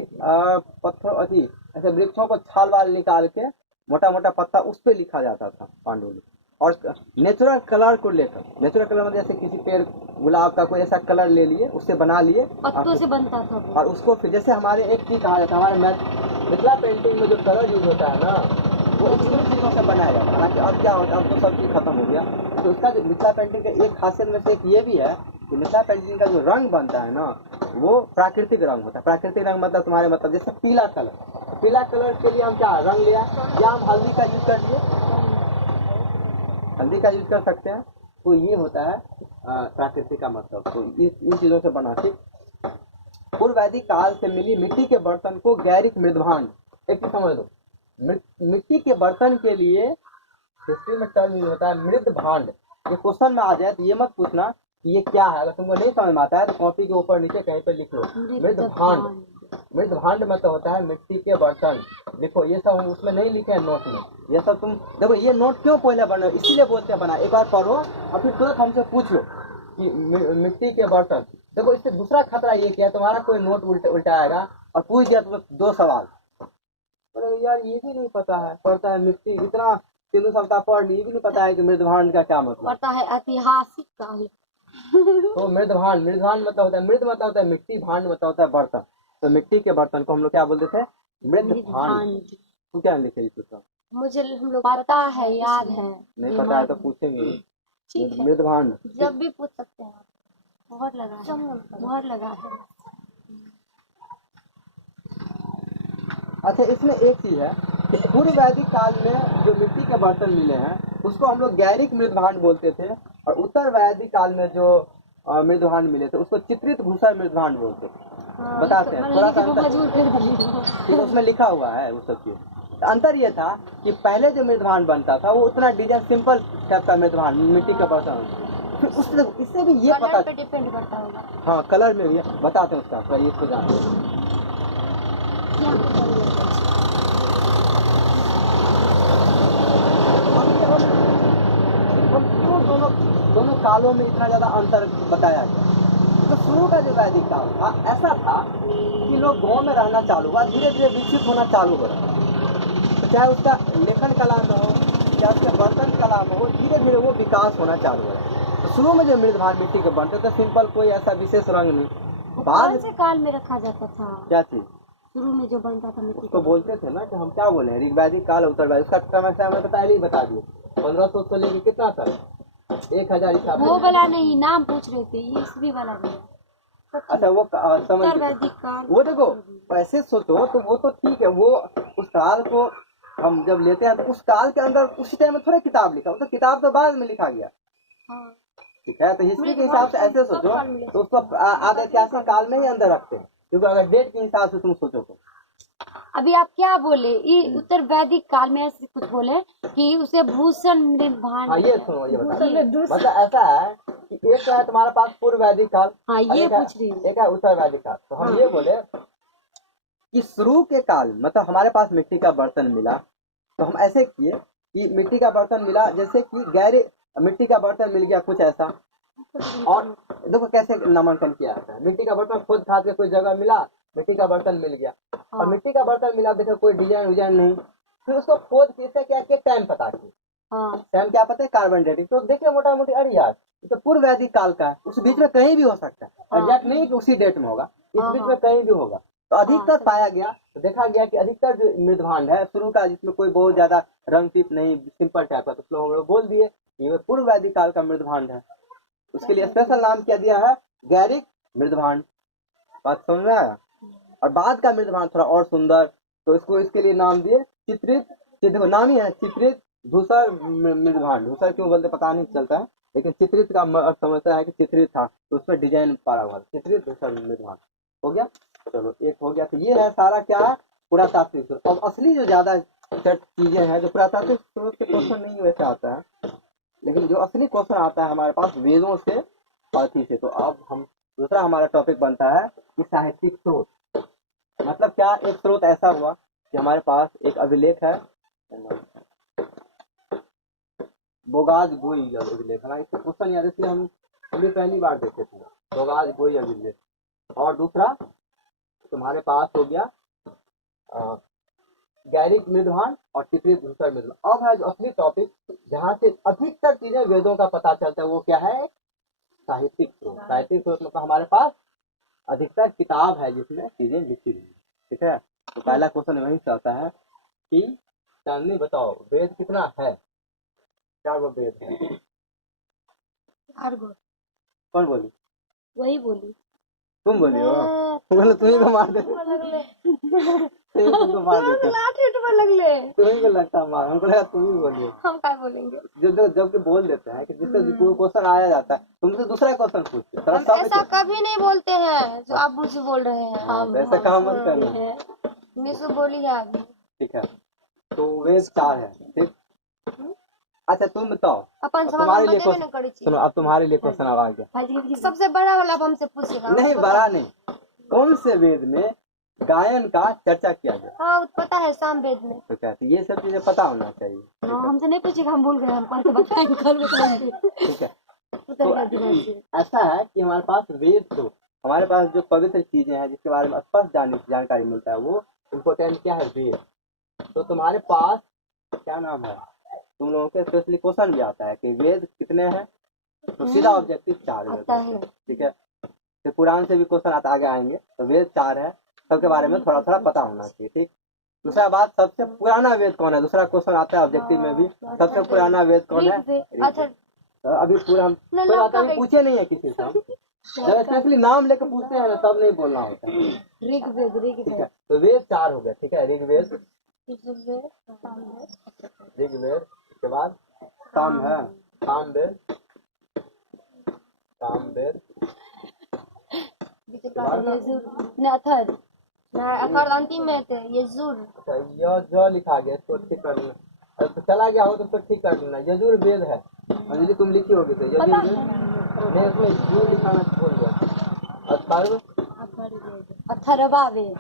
पत्थर ऐसे वृक्षों को छाल वाल निकाल के मोटा मोटा पत्ता उस पर लिखा जाता था पांडुलिपि। और नेचुरल कलर को लेकर, नेचुरल कलर में जैसे किसी पेड़ गुलाब का कोई ऐसा कलर ले लिए, उससे बना लिए, पत्तों से बनता था और उसको फिर जैसे हमारे एक चीज कहा जाता है, हमारे मिथिला पेंटिंग में जो कलर यूज होता है ना, वो इन चीजों से बनाया जाता है। हालांकि अब क्या होता है, अब तो सब चीज खत्म हो गया। तो उसका जो मिथिला पेंटिंग का एक खासियत में से एक ये भी है कि मिथिला पेंटिंग का जो रंग बनता है ना, वो प्राकृतिक रंग होता है। प्राकृतिक रंग मतलब तुम्हारे मतलब जैसे पीला कलर के लिए हम क्या रंग लिया, या हम हल्दी का यूज कर लिए, हल्दी का यूज कर सकते हैं। तो ये होता है प्राकृतिक का मतलब। तो इन चीजों से बना। ठीक, पूर्व वैदिक काल से मिली मिट्टी के बर्तन को गैरिक मृदभांड, एक चीज समझ लो, मिट्टी के बर्तन के लिए हिस्ट्री में टर्म यूज होता है मृद भांड। ये क्वेश्चन में आ जाए तो ये मत पूछना कि ये क्या है। अगर तुमको नहीं समझ में आता है तो कॉपी के ऊपर नीचे कहीं पर लिख लो मृद भांड। मृद भांड मतलब होता है मिट्टी के बर्तन। देखो ये सब हम उसमें नहीं लिखे हैं नोट में, ये सब तुम देखो। ये नोट क्यों पहले बना, इसीलिए बोलते हैं बना। एक बार पढ़ो और फिर तुरंत हमसे पूछ लो कि मिट्टी के बर्तन। देखो इससे दूसरा खतरा ये क्या है, तुम्हारा कोई नोट उल्टा आएगा और पूछ गया तो 2 सवाल, यार ये भी नहीं पता है, पढ़ता है मिट्टी, इतना सिंधु सभ्यता पढ़ ली, ये भी नहीं पता है कि मृदभांड का क्या मतलब। पता है ऐतिहासिक काल। तो मृदभांड मतलब होता है, मृद मतलब होता है मिट्टी, भांड मतलब होता है बर्तन। तो मिट्टी के बर्तन को हम लोग क्या बोलते थे? मृदभांड। तू क्या लिखे इस उसका? मुझे हम लोग पता है, याद है। नहीं पता है तो पूछेंगे। ठीक है, मृदभांड जब भी पूछ सकते हैं आप। बहुत लगा है, बहुत लगा है। अच्छा, इसमें एक चीज है कि पूर्व वैदिक काल में जो मिट्टी के बर्तन मिले हैं उसको हम लोग गैरिक मृदभांड बोलते थे, और उत्तर वैदिक काल में जो मृदभांड मिले थे उसको चित्रित भूषण मृदभांड बोलते थे। बताते हैं थोड़ा सा अंतर। मजबूर कर दिया। ठीक है, उसमें लिखा हुआ है वो सब चीज। अंतर ये था कि पहले जो मृदभांड बनता था वो उतना डिजाइन सिंपल टाइप का मृदभांड मिट्टी का बर्तन, फिर इससे भी ये पता, कलर पे डिपेंड करता होगा। हाँ कलर में भी है। बताते हैं उसका थोड़ा, इसको जानते हैं। यहाँ पे चल रहा है। हम क्यों दोनों कालों में इतना ज्यादा अंतर बताया गया? तो शुरू का जो वैदिक काल था ऐसा था कि लोग गांव में रहना चालू हुआ, धीरे धीरे विकसित होना चालू हो रहा, तो चाहे उसका लेखन कला में हो, चाहे उसके बर्तन कला में हो, धीरे धीरे वो विकास होना चालू हो रहा। तो शुरू में जो मृदभांड मिट्टी के बनते थे सिंपल, कोई ऐसा विशेष रंग नहीं। बाद कौन से काल में रखा जाता था? क्या चीज शुरू में जो बनता था मिट्टी उसको बोलते थे ना कि हम क्या बोले हैं, ऋग्वैदिक काल उत्तर वैदिक, उसका समय से हमें तो पहले ही बता दिए। 1500 से लेके कितना तक, 1000 ईसा वो वाला नहीं, नाम पूछ रहे थे, ये ईस्वी वाला नहीं। अच्छा वो समझ उत्तर वैदिक काल। वो देखो ऐसे सोचो तो वो तो ठीक है, वो उस काल को हम जब लेते हैं तो उस काल के अंदर उस टाइम में थोड़ा किताब लिखा, वो तो किताब तो बाद में लिखा गया। हाँ। ठीक है, तो हिस्ट्री के हिसाब से ऐसे सोचो तो उसको आधे ऐतिहासिक काल में ही अंदर रखते हैं, क्योंकि अगर डेट के हिसाब से तुम सोचो तो। अभी आप क्या बोले, ये उत्तर वैदिक काल में ऐसे कुछ बोले कि उसे भूषण मृदभांड। हाँ ये सुनो, ये बता मतलब ऐसा है कि एक है तुम्हारे पास पूर्व वैदिक काल, हाँ ये एक है- पूछ रही हूँ। एक है उत्तर वैदिक काल। तो हम ये बोले कि शुरू के काल मतलब हमारे पास मिट्टी का बर्तन मिला, तो हम ऐसे किए कि मिट्टी का बर्तन मिला, जैसे कि गहरे मिट्टी का बर्तन मिल गया कुछ ऐसा, और देखो कैसे नामांकन किया जाता है। मिट्टी का बर्तन खोद खाद के कोई जगह मिला, मिट्टी का बर्तन मिल गया, और मिट्टी का बर्तन मिला, देखो कोई डिजाइन विजाइन नहीं, फिर उसको खोद के इससे क्या किया, टाइम पता किया। टाइम क्या पता है, कार्बन डेटिंग। तो देखिए मोटा मोटी, अरे यार ये तो पूर्व वैदिक काल का है, उस बीच में कहीं भी हो सकता है, एग्जैक्ट नहीं कि उसी डेट में होगा, इस बीच में कहीं भी होगा। तो अधिकतर पाया गया, तो देखा गया कि अधिकतर जो मृदभांड है शुरू का, जिसमें कोई बहुत ज्यादा रंग टिप नहीं, सिंपल टाइप का, तो हम लोग बोल दिए ये पूर्व वैदिक काल का मृदभांड है। उसके लिए स्पेशल नाम क्या दिया है, गैरिक मृदभांड। बात समझ में आया? और बाद का मृदभांड थोड़ा और सुंदर, तो इसको इसके लिए नाम दिए चित्रित, देखो नाम ही है चित्रित धूसर मृदभांड। धूसर क्यों बोलते पता नहीं चलता है, लेकिन चित्रित का अर्थ समझता है कि चित्रित था तो उसमें डिजाइन पारा हुआ, चित्रित धूसर मृदभांड। हो गया, चलो एक हो गया। तो ये है सारा क्या है, पुरातात्विक स्रोत। अब असली जो ज्यादा चीजें हैं जो पुरातात्विक स्रोत के क्वेश्चन नहीं वैसे आता है, लेकिन जो असली क्वेश्चन आता है हमारे पास वेदों से, पार्थी से। तो अब हम दूसरा हमारा टॉपिक बनता है कि साहित्यिक स्रोत मतलब क्या। एक स्रोत ऐसा हुआ कि हमारे पास एक अभिलेख है, बोगाज गोई अभिलेख है ना, इसका क्वेश्चन याद, इसलिए हम अभी पहली बार देखे थे बोगाज गोई अभिलेख। और दूसरा तुम्हारे पास हो गया गैरिक मृदभांड और चित्रित धूसर मृदभांड। अब है जो असली टॉपिक, जहाँ से अधिकतर चीजें वेदों का पता चलता है, वो क्या है, साहित्यिक स्रोत। साहित्यिक स्रोत मतलब हमारे पास अधिकतर किताब है जिसमें चीजें लिखी हुई। ठीक है, तो पहला क्वेश्चन वहीं से आता है कि चांदनी बताओ वेद कितना है, 4 गो वेद है। 4 गो। कौन बोली? वही बोली। तुम बोली हो? बोले तुम्ही को मार देते, तुमको मार देते, लाठी उठवा लगले। तुम्ही को लगता मार, हमको लगा तुम ही बोलिए। हम क्या बोलेंगे? जब कि बोल देते हैं कि जिससे क्वेश्चन आया जाता है, तुमसे दूसरा क्वेश्चन पूछते थोड़ा हम समझ ऐसा कभी नहीं बोलते हैं जो आप मुझसे बोल रहे हैं। हाँ, तो ऐसा काम मत करना। मिसु बोली है अभी। ठीक है, तो वेद 4 है। ठीक, अच्छा तुम बताओ, अपन अब सवाल तुम्हारे हम लिए बतेबे न क्वेश्चन करी छी। सुनो, अब तुम्हारे लिए क्वेश्चन अब आ गया। सबसे बड़ा वाला अब हमसे पूछेगा। नहीं बड़ा नहीं, कौन से वेद में गायन का चर्चा किया गया? हाँ पता है, सामवेद में। तो क्या ये सब चीजें पता होना चाहिए। हमसे नहीं पूछेगा, हम भूल गए, हम पढ़ के बताएंगे, कल बताएंगे। ठीक है, उतर गया दिमाग से। ऐसा है कि हमारे पास वेद, तो हमारे पास जो पवित्र चीजें हैं जिसके बारे में स्पष्ट जानकारी मिलता है, वो इम्पोर्टेंट क्या है, वेद। तो तुम्हारे पास क्या नाम है, तुम लोगों के स्पेशली क्वेश्चन भी आता है कि वेद कितने हैं, तो सीधा ऑब्जेक्टिव 4 वेद आता है। ठीक है, फिर पुराण से भी क्वेश्चन आता, आगे आएंगे। तो वेद 4 है, सबके बारे में थोड़ा थोड़ा पता होना चाहिए। ठीक, दूसरा बात, सबसे पुराना वेद कौन है? दूसरा क्वेश्चन आता है ऑब्जेक्टिव में भी, सबसे पुराना वेद कौन है? अच्छा तो अभी पूरा हम कोई बात अभी पूछे नहीं है किसी से, हम जब स्पेशली नाम लेकर पूछते हैं ना तब नहीं बोलना होता है। ऋग्वेद ठीक है, तो वेद 4 हो गए। ठीक है, ऋग्वेद, ऋग्वेद के बाद साम है, सामवेद, सामवेद अथर्व अथर्व अंतिम में थे यजुर। अच्छा, यह जो लिखा गया इसको ठीक कर लेना, अगर तो चला गया हो तो उसको ठीक कर लेना। यजुर्वेद है, अंजलि तुम लिखी होगी तो यजुर्वेद नहीं, उसमें यू लिखाना भूल गया। अथर्व, अथर्ववेद,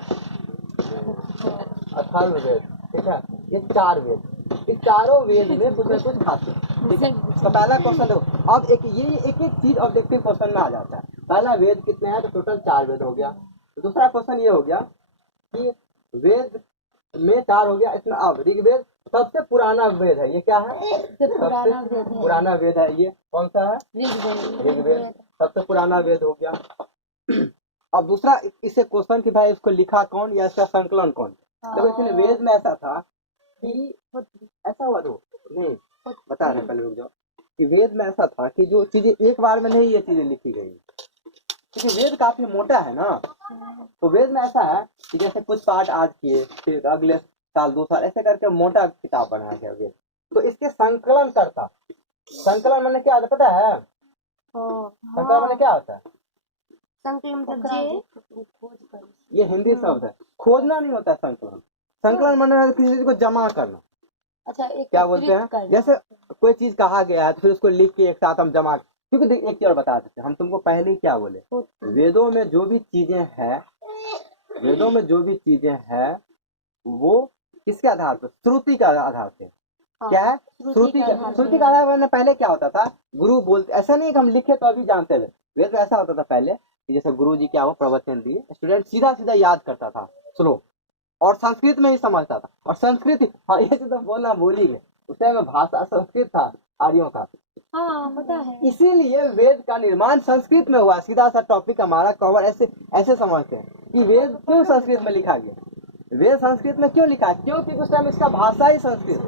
अथर्ववेद। ठीक है, ये 4 वेद, इस चारों वेद में कुछ न कुछ खासियत। ठीक है, तो पहला क्वेश्चन देखो, अब एक एक चीज ऑब्जेक्टिव क्वेश्चन में आ जाता है। पहला वेद कितने हैं? तो टोटल 4 वेद हो गया। दूसरा क्वेश्चन ये हो गया कि वेद में 4 हो गया, इसमें अब ऋग्वेद सबसे पुराना वेद है, ये क्या है? सबसे पुराना वेद है। ये कौन सा है? ऋग्वेद सबसे पुराना वेद हो गया। अब दूसरा इसे क्वेश्चन कि भाई इसको लिखा कौन या इसका संकलन कौन? तो इसलिए वेद में ऐसा था कि ऐसा हुआ तो नहीं बता रहे, पहले रुक जाओ, कि वेद में ऐसा था कि जो चीजें एक बार में नहीं ये चीजें लिखी गई, क्योंकि वेद काफी मोटा है ना। तो वेद में ऐसा है कि जैसे कुछ पाठ आज किए, फिर अगले साल 2 साल ऐसे करके मोटा किताब बनाया गया वेद। तो इसके संकलन करता, संकलन मैंने क्या होता है पता है? संकलन मैंने क्या होता है? ये हिंदी शब्द है, खोजना नहीं होता है संकलन। संकलन मैंने किसी चीज को जमा करना। अच्छा, क्या बोलते हैं? जैसे कोई चीज कहा गया है तो फिर उसको लिख के एक साथ हम जमा, क्योंकि एक चीज और बता देते हैं, हम तुमको पहले ही क्या बोले, वेदों में जो भी चीजें हैं, वेदों में जो भी चीजें हैं वो किसके आधार पर? श्रुति के आधार पे। क्या है? श्रुति के आधार पर। पहले क्या होता था, गुरु बोलते, ऐसा नहीं कि हम लिखे तो अभी जानते थे, वेद ऐसा होता था पहले कि जैसे गुरु जी क्या वो प्रवचन दिए, स्टूडेंट सीधा सीधा याद करता था श्लोक, और संस्कृत में ही समझता था। और संस्कृत, हाँ ये तो बोलना भूल ही गए, उस टाइम में भाषा संस्कृत था आर्यों का। हाँ पता है, इसीलिए वेद का निर्माण संस्कृत में हुआ। सीधा सा टॉपिक हमारा कवर ऐसे ऐसे समझते हैं कि वेद क्यों संस्कृत में लिखा गया, वेद संस्कृत में क्यों लिखा? क्योंकि उस टाइम इसका भाषा ही संस्कृत।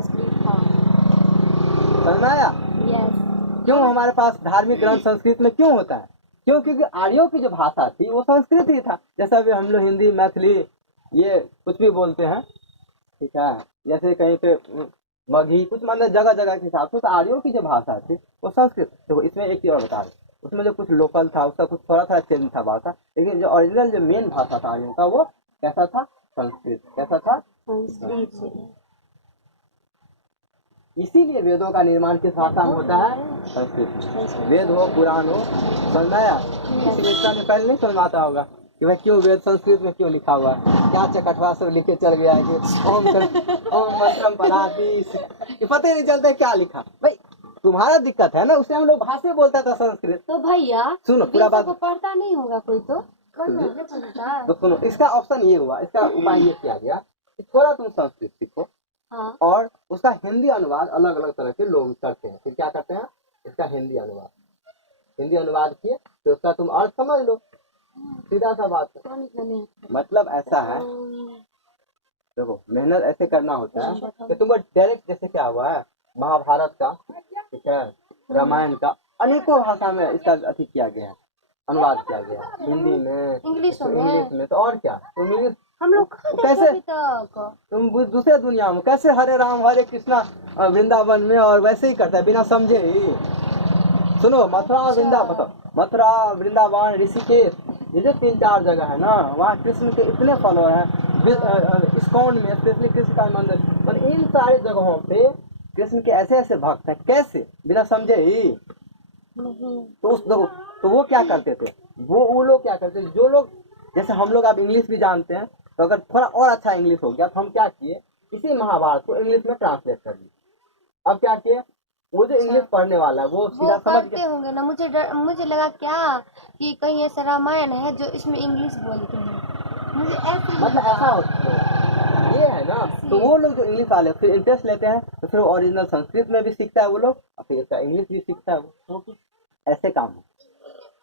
समझ में आया? क्यों हमारे पास धार्मिक ग्रंथ संस्कृत में क्यों होता है? क्यों? क्योंकि आर्यों की जो भाषा थी वो संस्कृत ही था। जैसे अभी हम लोग हिंदी, मैथिली, ये कुछ भी बोलते हैं, ठीक है, जैसे कहीं पे मगही, कुछ मतलब जगह जगह के हिसाब से, तो आर्यों की जो भाषा थी वो संस्कृत। देखो इसमें एक चीज और बता रहे, उसमें जो कुछ लोकल था उसका कुछ थोड़ा थोड़ा चेंज था भाषा, लेकिन जो ओरिजिनल जो मेन भाषा था आर्यों का वो कैसा था? संस्कृत। कैसा था? संस्कृत। इसीलिए वेदों का निर्माण किस भाषा में होता है? संस्कृत। वेद हो, पुराण हो, समझ में आया? इसलिए इतना पहले नहीं समझ आता होगा कि भाई क्यों वेद संस्कृत में क्यों लिखा हुआ है, क्या चकटवा सब लिखे चल गया है कि ओम मंत्रम पराधीश, कि पता ही नहीं चलता क्या लिखा। भाई तुम्हारा दिक्कत है ना, उस टाइम लोग भाषा बोलता था संस्कृत। तो भैया सुनो पूरा बात, पढ़ता नहीं होगा कोई तो सुनो, इसका ऑप्शन ये हुआ, इसका उपाय ये किया गया कि थोड़ा तुम संस्कृत सीखो, हाँ। और उसका हिंदी अनुवाद अलग अलग तरह के लोग करते हैं। फिर क्या करते हैं, इसका हिंदी अनुवाद किए तो उसका तुम अर्थ समझ लो, सीधा सा बात है। मतलब ऐसा है, देखो मेहनत ऐसे करना होता है कि तुमको डायरेक्ट, जैसे क्या हुआ है महाभारत का, ठीक है, रामायण का अनेकों भाषा में इसका अति किया गया है, अनुवाद किया गया है, हिंदी में, इंग्लिश में, तो और क्या तुम इंग्लिश हम लोग कैसे तुम दूसरे दुनिया में कैसे हरे राम हरे कृष्णा वृंदावन में, और वैसे ही करता है बिना समझे ही। सुनो, मथुरा वृंदावन ऋषिकेश, ये जो 3-4 जगह है ना, वहाँ कृष्ण के इतने फॉलोअर हैं। इस्कॉन में स्पेशली कृष्ण का मंदिर, और इन सारी जगहों पे कृष्ण के ऐसे ऐसे भक्त हैं, कैसे बिना समझे ही। तो वो क्या करते थे, वो लोग क्या करते थे, जो लोग जैसे हम लोग अब इंग्लिश भी जानते हैं, तो अगर थोड़ा और अच्छा इंग्लिश हो गया तो हम क्या किए, इसी महाभारत को इंग्लिश में ट्रांसलेट कर दिए। अब क्या किए, वो जो इंग्लिश पढ़ने वाला है वो सीधा समझ गया होंगे ना। मुझे लगा क्या कि कहीं ऐसा रामायण है जो इसमें इंग्लिश बोलते हैं, मुझे मतलब ऐसा होता है, ये है ना। तो वो लोग जो इंग्लिश वाले फिर इंटरेस्ट लेते हैं, तो फिर ओरिजिनल संस्कृत में भी सीखता है वो लोग, और फिर इसका इंग्लिश भी सीखता है वो, ऐसे काम है।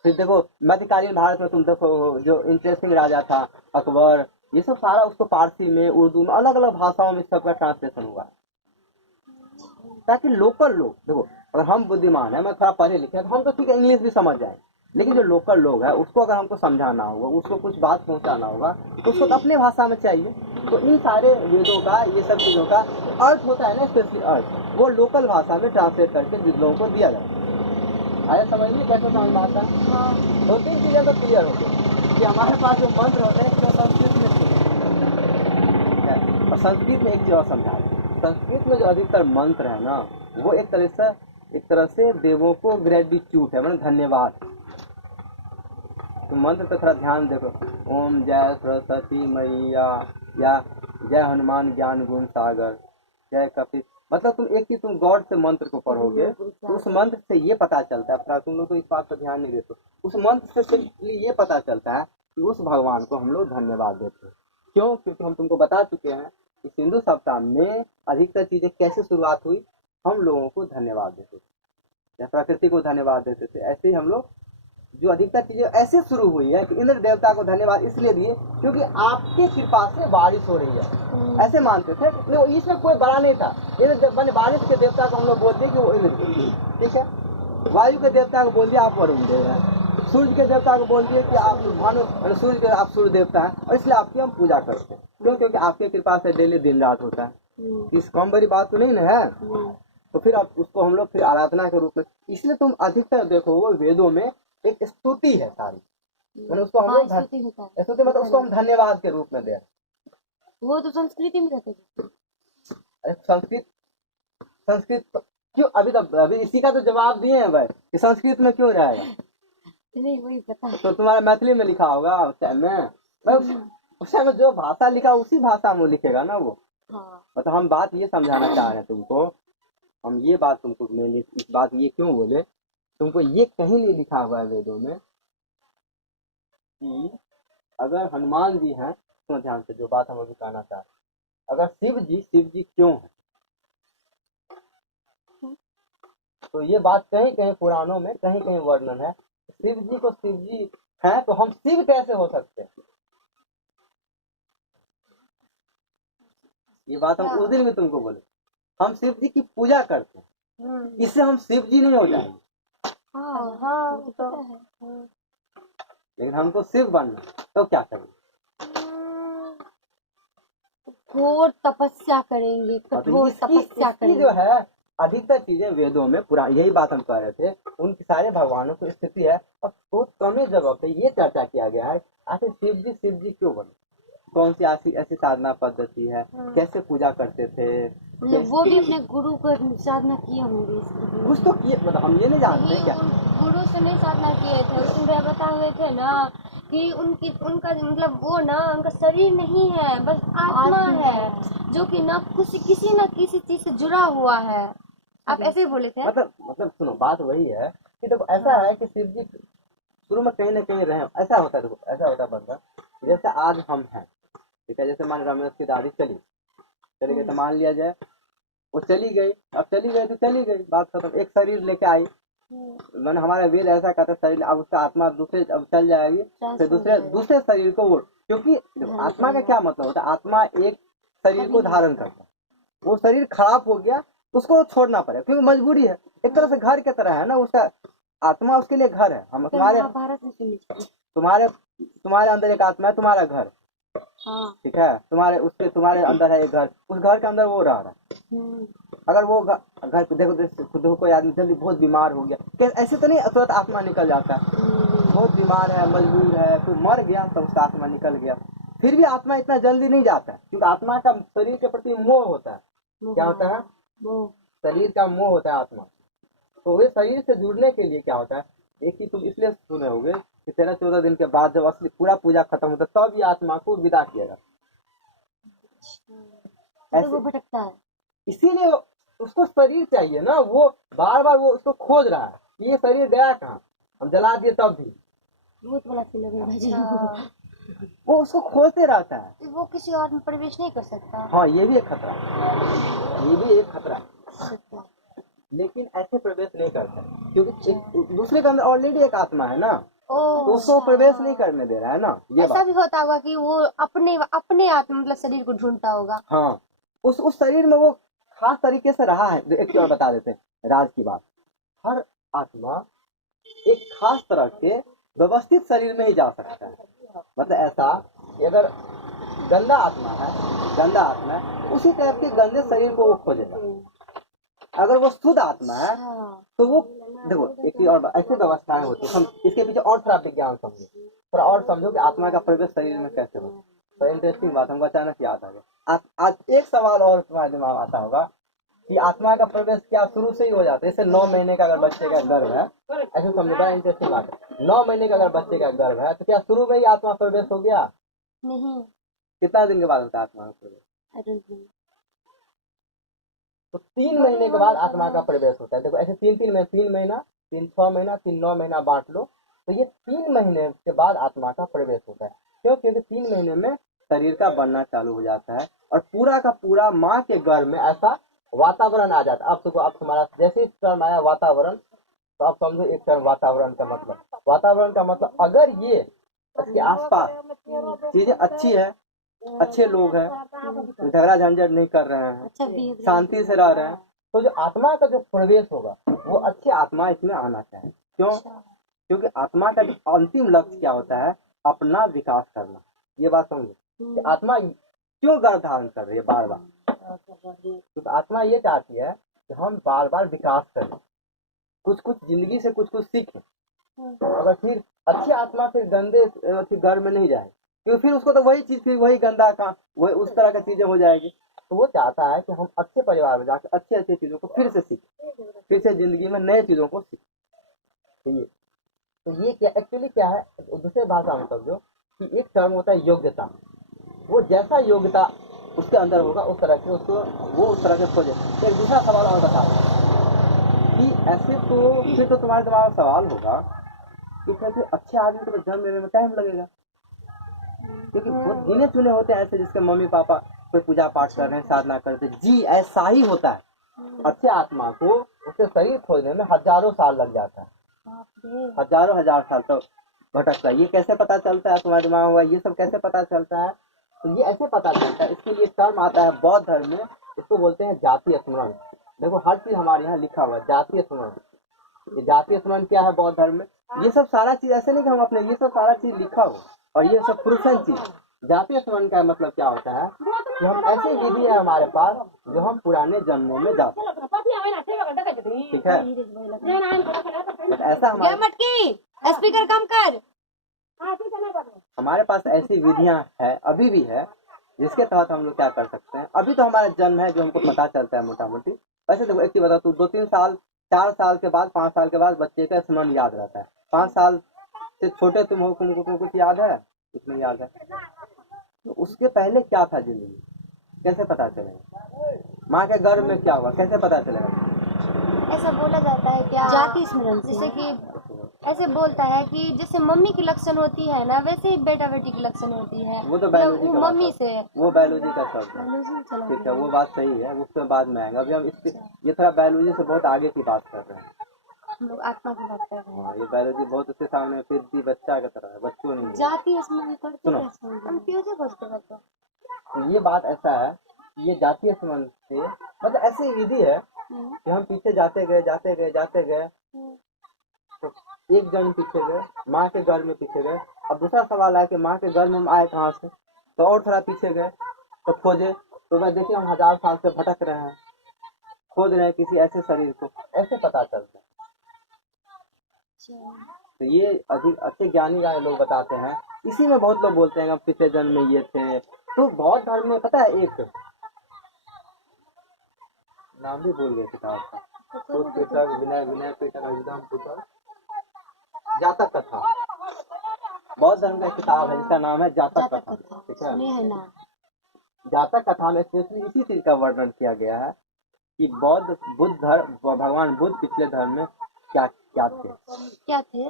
फिर देखो मध्यकालीन भारत में तुम देखो जो इंटरेस्टिंग राजा था अकबर, ये सब सारा उसको पारसी में, उर्दू में, अलग अलग भाषाओं में सबका ट्रांसलेशन हुआ है, ताकि लोकल लोग, देखो अगर हम बुद्धिमान है, मैं थोड़ा पढ़े लिखे तो हम तो ठीक है इंग्लिश भी समझ जाए, लेकिन जो लोकल लोग है उसको अगर हमको समझाना होगा, उसको कुछ बात पहुंचाना होगा, तो उसको तो अपने भाषा में चाहिए। तो इन सारे वेदों का, ये सब चीजों का अर्थ होता है ना, स्पेशली अर्थ, वो लोकल भाषा में ट्रांसलेट करके जिन लोगों को दिया जाता है। आया समझ में कैसे समझ में आता है? हाँ। 2-3 चीजें तो क्लियर हो गई कि हमारे पास जो मंत्र होते हैं जो संस्कृत में थे, और संस्कृत में एक चीज और समझा रहे, संस्कृत में जो अधिकतर मंत्र है ना, वो एक तरह से देवों को ग्रेटिट्यूड है, मतलब धन्यवाद। तो मंत्र पे थोड़ा ध्यान देखो, ओम जय सरस्वती मैया, या जय हनुमान ज्ञान गुण सागर, जय कपिल, मतलब तुम एक चीज, तुम गॉड से मंत्र को पढ़ोगे तो उस मंत्र से ये पता चलता है, थोड़ा तुम लोग तो इस बात पर ध्यान नहीं देते, उस मंत्र से ये पता चलता है कि उस भगवान को हम लोग धन्यवाद देते हैं। क्यों? क्योंकि हम तुमको बता चुके हैं कि सिंधु सप्ताह में अधिकतर चीजें कैसे शुरुआत हुई, हम लोगों को धन्यवाद देते थे या प्रकृति को धन्यवाद देते थे। ऐसे ही हम लोग जो अधिकतर चीजें ऐसे शुरू हुई है कि इंद्र देवता को धन्यवाद इसलिए दिए क्योंकि आपके कृपा से बारिश हो रही है, ऐसे मानते थे। इसमें कोई बड़ा नहीं था। इंद्र मैंने बारिश के देवता को हम लोग बोल दिए कि वो इंद्र, ठीक है। वायु के देवता को बोल दिया आप वरुण देव हैं, सूर्य के देवता को बोल दिए कि आप भानु, सूर्य के आप सूर्य देवता हैं, और इसलिए आपकी हम पूजा करते हैं। क्यों? क्योंकि आपके कृपा से डेली दिन रात होता है। इस कम बड़ी बात तो नहीं ना है। तो फिर अब उसको हम लोग फिर आराधना के रूप में, इसलिए तुम अधिकतर देखो वो वेदों में एक स्तुति है सारी, मतलब उसको हम लोग स्तुति मतलब उसको हम धन्यवाद के रूप में दे। वो तो संस्कृति में रहते थे। अरे संस्कृत क्यों? अभी इसी का तो जवाब दिए हैं भाई कि संस्कृत में क्यों रहेगा। नहीं वही पता। तो तुम्हारा मैथिली में लिखा होगा उस टाइम में, उस टाइम में जो भाषा लिखा उसी भाषा में लिखेगा ना वो। हाँ। मतलब हम बात ये समझाना चाह रहे हैं तुमको, हम ये बात तुमको, मैंने इस बात ये क्यों बोले, तुमको ये कहीं नहीं लिखा हुआ है वेदों में कि अगर हनुमान जी हैं, तो ध्यान से जो बात हम अभी कहना चाह रहे हैं, अगर शिव जी क्यों है, तो ये बात कहीं कहीं पुराणों में कहीं कहीं वर्णन है। शिव जी को शिव जी है तो हम शिव कैसे हो सकते हैं? ये बात हम उस दिन भी तुमको बोले, हम शिव जी की पूजा करते हैं, इससे हम शिव जी नहीं हो जाएंगे। हाँ तो है। लेकिन हमको शिव बनना, तो क्या करेंगे? घोर तपस्या करेंगे, कठोर तपस्या करेंगे। जो है अधिकतर चीजें वेदों में पूरा यही बात हम कह रहे थे, उनके सारे भगवानों की स्थिति है। और बहुत कम जगह पे ये चर्चा किया गया है आखिर शिव जी क्यों बने, कौन सी ऐसी साधना पद्धति है, कैसे पूजा करते थे। वो भी अपने गुरु को साधना किए होंगे, कुछ तो किए, मतलब हम ये नहीं जानते क्या गुरु से नहीं साधना किए थे, उसमें बता हुए थे ना कि उनका मतलब वो ना उनका शरीर नहीं है, बस आत्मा है जो कि ना किसी न किसी चीज से जुड़ा हुआ है। आप ऐसे ही बोले थे। मतलब सुनो, बात वही है कि देखो ऐसा है कि शिव जी शुरू में कहीं न कहीं रहे, ऐसा होता है। देखो ऐसा होता है बंदा, जैसे आज हम हैं, ठीक है, जैसे मान रमेश की दादी चली गई, तो मान लिया जाए वो चली गई, अब चली गई तो चली गई, बात खत्म। एक शरीर लेके आई, मैंने हमारा वेद ऐसा कहता है शरीर, अब उसका आत्मा दूसरे अब चल जाएगी, फिर दूसरे शरीर को वो, क्योंकि आत्मा का क्या मतलब होता है, आत्मा एक शरीर को धारण करता है, वो शरीर खराब हो गया उसको छोड़ना पड़ेगा क्योंकि मजबूरी है। एक तरह से घर की तरह है ना, उसका आत्मा उसके लिए घर है। हम तुम्हारे अंदर एक आत्मा है, तुम्हारा घर, ठीक है, तुम्हारे अंदर है एक घर, उस घर के अंदर वो रह रहा है। अगर वो घर देखो कोई आदमी जल्दी बहुत बीमार हो गया, ऐसे तो नहीं तुरंत आत्मा निकल जाता है, बहुत बीमार है, मजबूर है, कोई मर गया तब उसका आत्मा निकल गया, फिर भी आत्मा इतना जल्दी नहीं जाता है क्योंकि आत्मा का शरीर के प्रति मोह होता है। क्या होता है? शरीर का मोह होता है आत्मा। तो वे शरीर से जुड़ने के लिए क्या होता है, एक ही तुम इसलिए सुने होगे कि 13-14 दिन के बाद जब असली पूरा पूजा खत्म होता है तब ये आत्मा को विदा किया जाता है। वो भटकता है, इसीलिए उसको शरीर चाहिए ना, वो बार बार वो उसको खोज रहा है, ये शरीर गया कहाँ, हम जला दिए तब भी बहुत बड़ा वो उसको खोजते रहता है। वो किसी और में प्रवेश नहीं कर सकता। हाँ, ये भी एक खतरा है, ये भी एक खतरा है। लेकिन ऐसे प्रवेश नहीं करता क्योंकि दूसरे के अंदर ऑलरेडी एक आत्मा है ना, तो उसको प्रवेश नहीं करने दे रहा है ना, ये ऐसा बात। भी होता होगा कि वो अपने अपने आत्मा मतलब शरीर को ढूंढता होगा। हाँ, उस शरीर में वो खास तरीके से रहा है। एक चीज और बता देते हैं, राज की बात। हर आत्मा एक खास तरह के व्यवस्थित शरीर में ही जा सकता है। मतलब ऐसा कि अगर गंदा आत्मा है, उसी टाइप के गंदे शरीर को वो खोजेगा। अगर वो शुद्ध आत्मा है तो वो, देखो एक चीज और, ऐसी व्यवस्थाएं होती है। हम इसके पीछे और थोड़ा विज्ञान समझो, थोड़ा और समझो कि आत्मा का प्रवेश शरीर में कैसे हो। तो इंटरेस्टिंग बात हमको अचानक याद आ गया। आज एक सवाल और तुम्हारे दिमाग में आता होगा कि आत्मा का प्रवेश क्या शुरू से ही हो जाता है? जैसे 9 महीने का अगर बच्चे का गर्भ है, ऐसे समझो, बड़ा इंटरेस्टिंग बात है। 9 महीने का अगर बच्चे का गर्भ है तो क्या शुरू में ही आत्मा प्रवेश हो गया? नहीं, कितना दिन के बाद होता है आत्मा का प्रवेश? तो 3 महीने के बाद आत्मा का प्रवेश होता है। देखो ऐसे 3 महीना, 3 6 महीना, 3 9 महीना बांट लो, तो ये 3 महीने के बाद आत्मा का प्रवेश होता है। क्यों? क्योंकि 3 महीने में शरीर का बनना चालू हो जाता है और पूरा का पूरा माँ के गर्भ में ऐसा वातावरण आ जाता है। अब देखो, अब तुम्हारा जैसे ही टर्म आया वातावरण, तो आप समझो एक टर्म वातावरण का मतलब अगर ये इसके आसपास चीजें अच्छी है, अच्छे लोग हैं, झगड़ा झंझट नहीं कर रहे हैं, शांति से रह रहे हैं, तो जो आत्मा का जो प्रवेश होगा वो अच्छी आत्मा इसमें आना चाहिए। क्यों? क्योंकि आत्मा का अंतिम लक्ष्य क्या होता है? अपना विकास करना। ये बात समझो कि आत्मा क्यों गर्भ धारण कर रही है बार बार? क्योंकि आत्मा ये चाहती है कि हम बार बार विकास करें, कुछ कुछ जिंदगी से कुछ कुछ सीखें। अगर फिर अच्छी आत्मा फिर गंदे घर में नहीं जाए, क्योंकि फिर उसको तो वही चीज, फिर वही गंदा काम, वही उस तरह की चीजें हो जाएगी। तो वो चाहता है कि हम अच्छे परिवार में जाकर अच्छी अच्छी चीजों को फिर से सीखें, फिर से जिंदगी में नए चीजों को सीखें। तो ये क्या एक्चुअली क्या है, दूसरे भाषा में समझो कि एक टर्म होता है योग्यता। वो जैसा योग्यता उसके अंदर होगा उस तरह के उसको वो उस तरह से खोजे। एक दूसरा सवाल और बता कि ऐसे तो फिर तो तुम्हारे दिमाग में सवाल होगा कि फिर अच्छे आदमी को तो जन्म लेने में टाइम लगेगा, क्योंकि बहुत गिने चुने होते हैं ऐसे जिसके मम्मी पापा कोई पूजा पाठ कर रहे हैं, साधना करते। जी ऐसा ही होता है। अच्छे आत्मा को उसके शरीर खोजने में हजारों साल लग जाता है, हजार साल तो भटकता है। ये कैसे पता चलता है तुम्हारे दिमाग में? ये सब कैसे पता चलता है? तो ये ऐसे पता चलता है, इसके लिए टर्म आता है बौद्ध धर्म में, इसको बोलते हैं जातीय स्मरण। देखो हर चीज हमारे यहाँ लिखा हुआ है जातीय स्मरण। ये जातीय स्मरण क्या है बौद्ध धर्म में? ये सब सारा चीज ऐसे नहीं कि हम अपने, ये सब सारा चीज लिखा हो और ये सब प्रूफन चीज। जातीय स्मरण का मतलब क्या होता है कि हम ऐसी विधि है हमारे पास जो हम पुराने जन्मों में जाते हैं। ठीक है, ऐसा हमारे स्पीकर कम कर। हमारे पास ऐसी विधियां है, अभी भी है, जिसके तहत हम लोग क्या कर सकते हैं। अभी तो हमारा जन्म है जो हमको पता चलता है मोटा मोटी। वैसे देखो एक चीज बता, तू 2-3 साल 4 साल के बाद 5 साल के बाद बच्चे का स्मरण याद रहता है। 5 साल से छोटे तुम हो, तुमको कुछ याद है? कुछ नहीं याद है। तो उसके पहले क्या था जिंदगी, कैसे पता चलेगा? माँ के गर्भ में क्या हुआ, कैसे पता चलेगा? ऐसा बोला जाता है क्या, जाति स्मरण, जैसे कि ऐसे बोलता है कि जैसे मम्मी की लक्षण होती है ना, वैसे ही बेटा बेटी की लक्षण होती है। वो तो बायोलॉजी का मम्मी से, वो बायोलॉजी का शब्द है। ठीक है, वो बात सही है, उसके बाद में आएंगे। अभी हम इसके ये थोड़ा बायोलॉजी से बहुत आगे की बात कर रहे हैं। हम लोग आत्मा की बात कर रहे हैं। ये बायोलॉजी बहुत उसके सामने फिर भी बच्चा की तरह है, बच्चों नहीं है। जाति स्मरण करते सुनो, हम क्यों से बोलते हैं? तो ये बात ऐसा है, ये जातीय संबंध से मतलब ऐसी विधि है कि हम पीछे जाते गए तो एक जन्म पीछे गए, माँ के गर्भ में पीछे गए। अब दूसरा सवाल है कि माँ के गर्भ में आए कहाँ से? तो और थोड़ा पीछे गए तो खोजे, तो मैं देखिए हम 1000 साल से भटक रहे हैं, खोज रहे हैं किसी ऐसे शरीर को, ऐसे पता चलता है। तो ये अधिक अच्छे ज्ञानी गाय लोग बताते हैं। इसी में बहुत लोग बोलते हैं कि पिछले जन्म में ये थे। तो बौद्ध धर्म में पता है, एक नाम भी भूल गए किताब का, विनय पीटक जातक कथा। बौद्ध धर्म का किताब है जिसका नाम है जातक कथा। ठीक है, जातक कथा में स्पेशली इसी चीज का वर्णन किया गया है कि भगवान बुद्ध पिछले धर्म में क्या थे।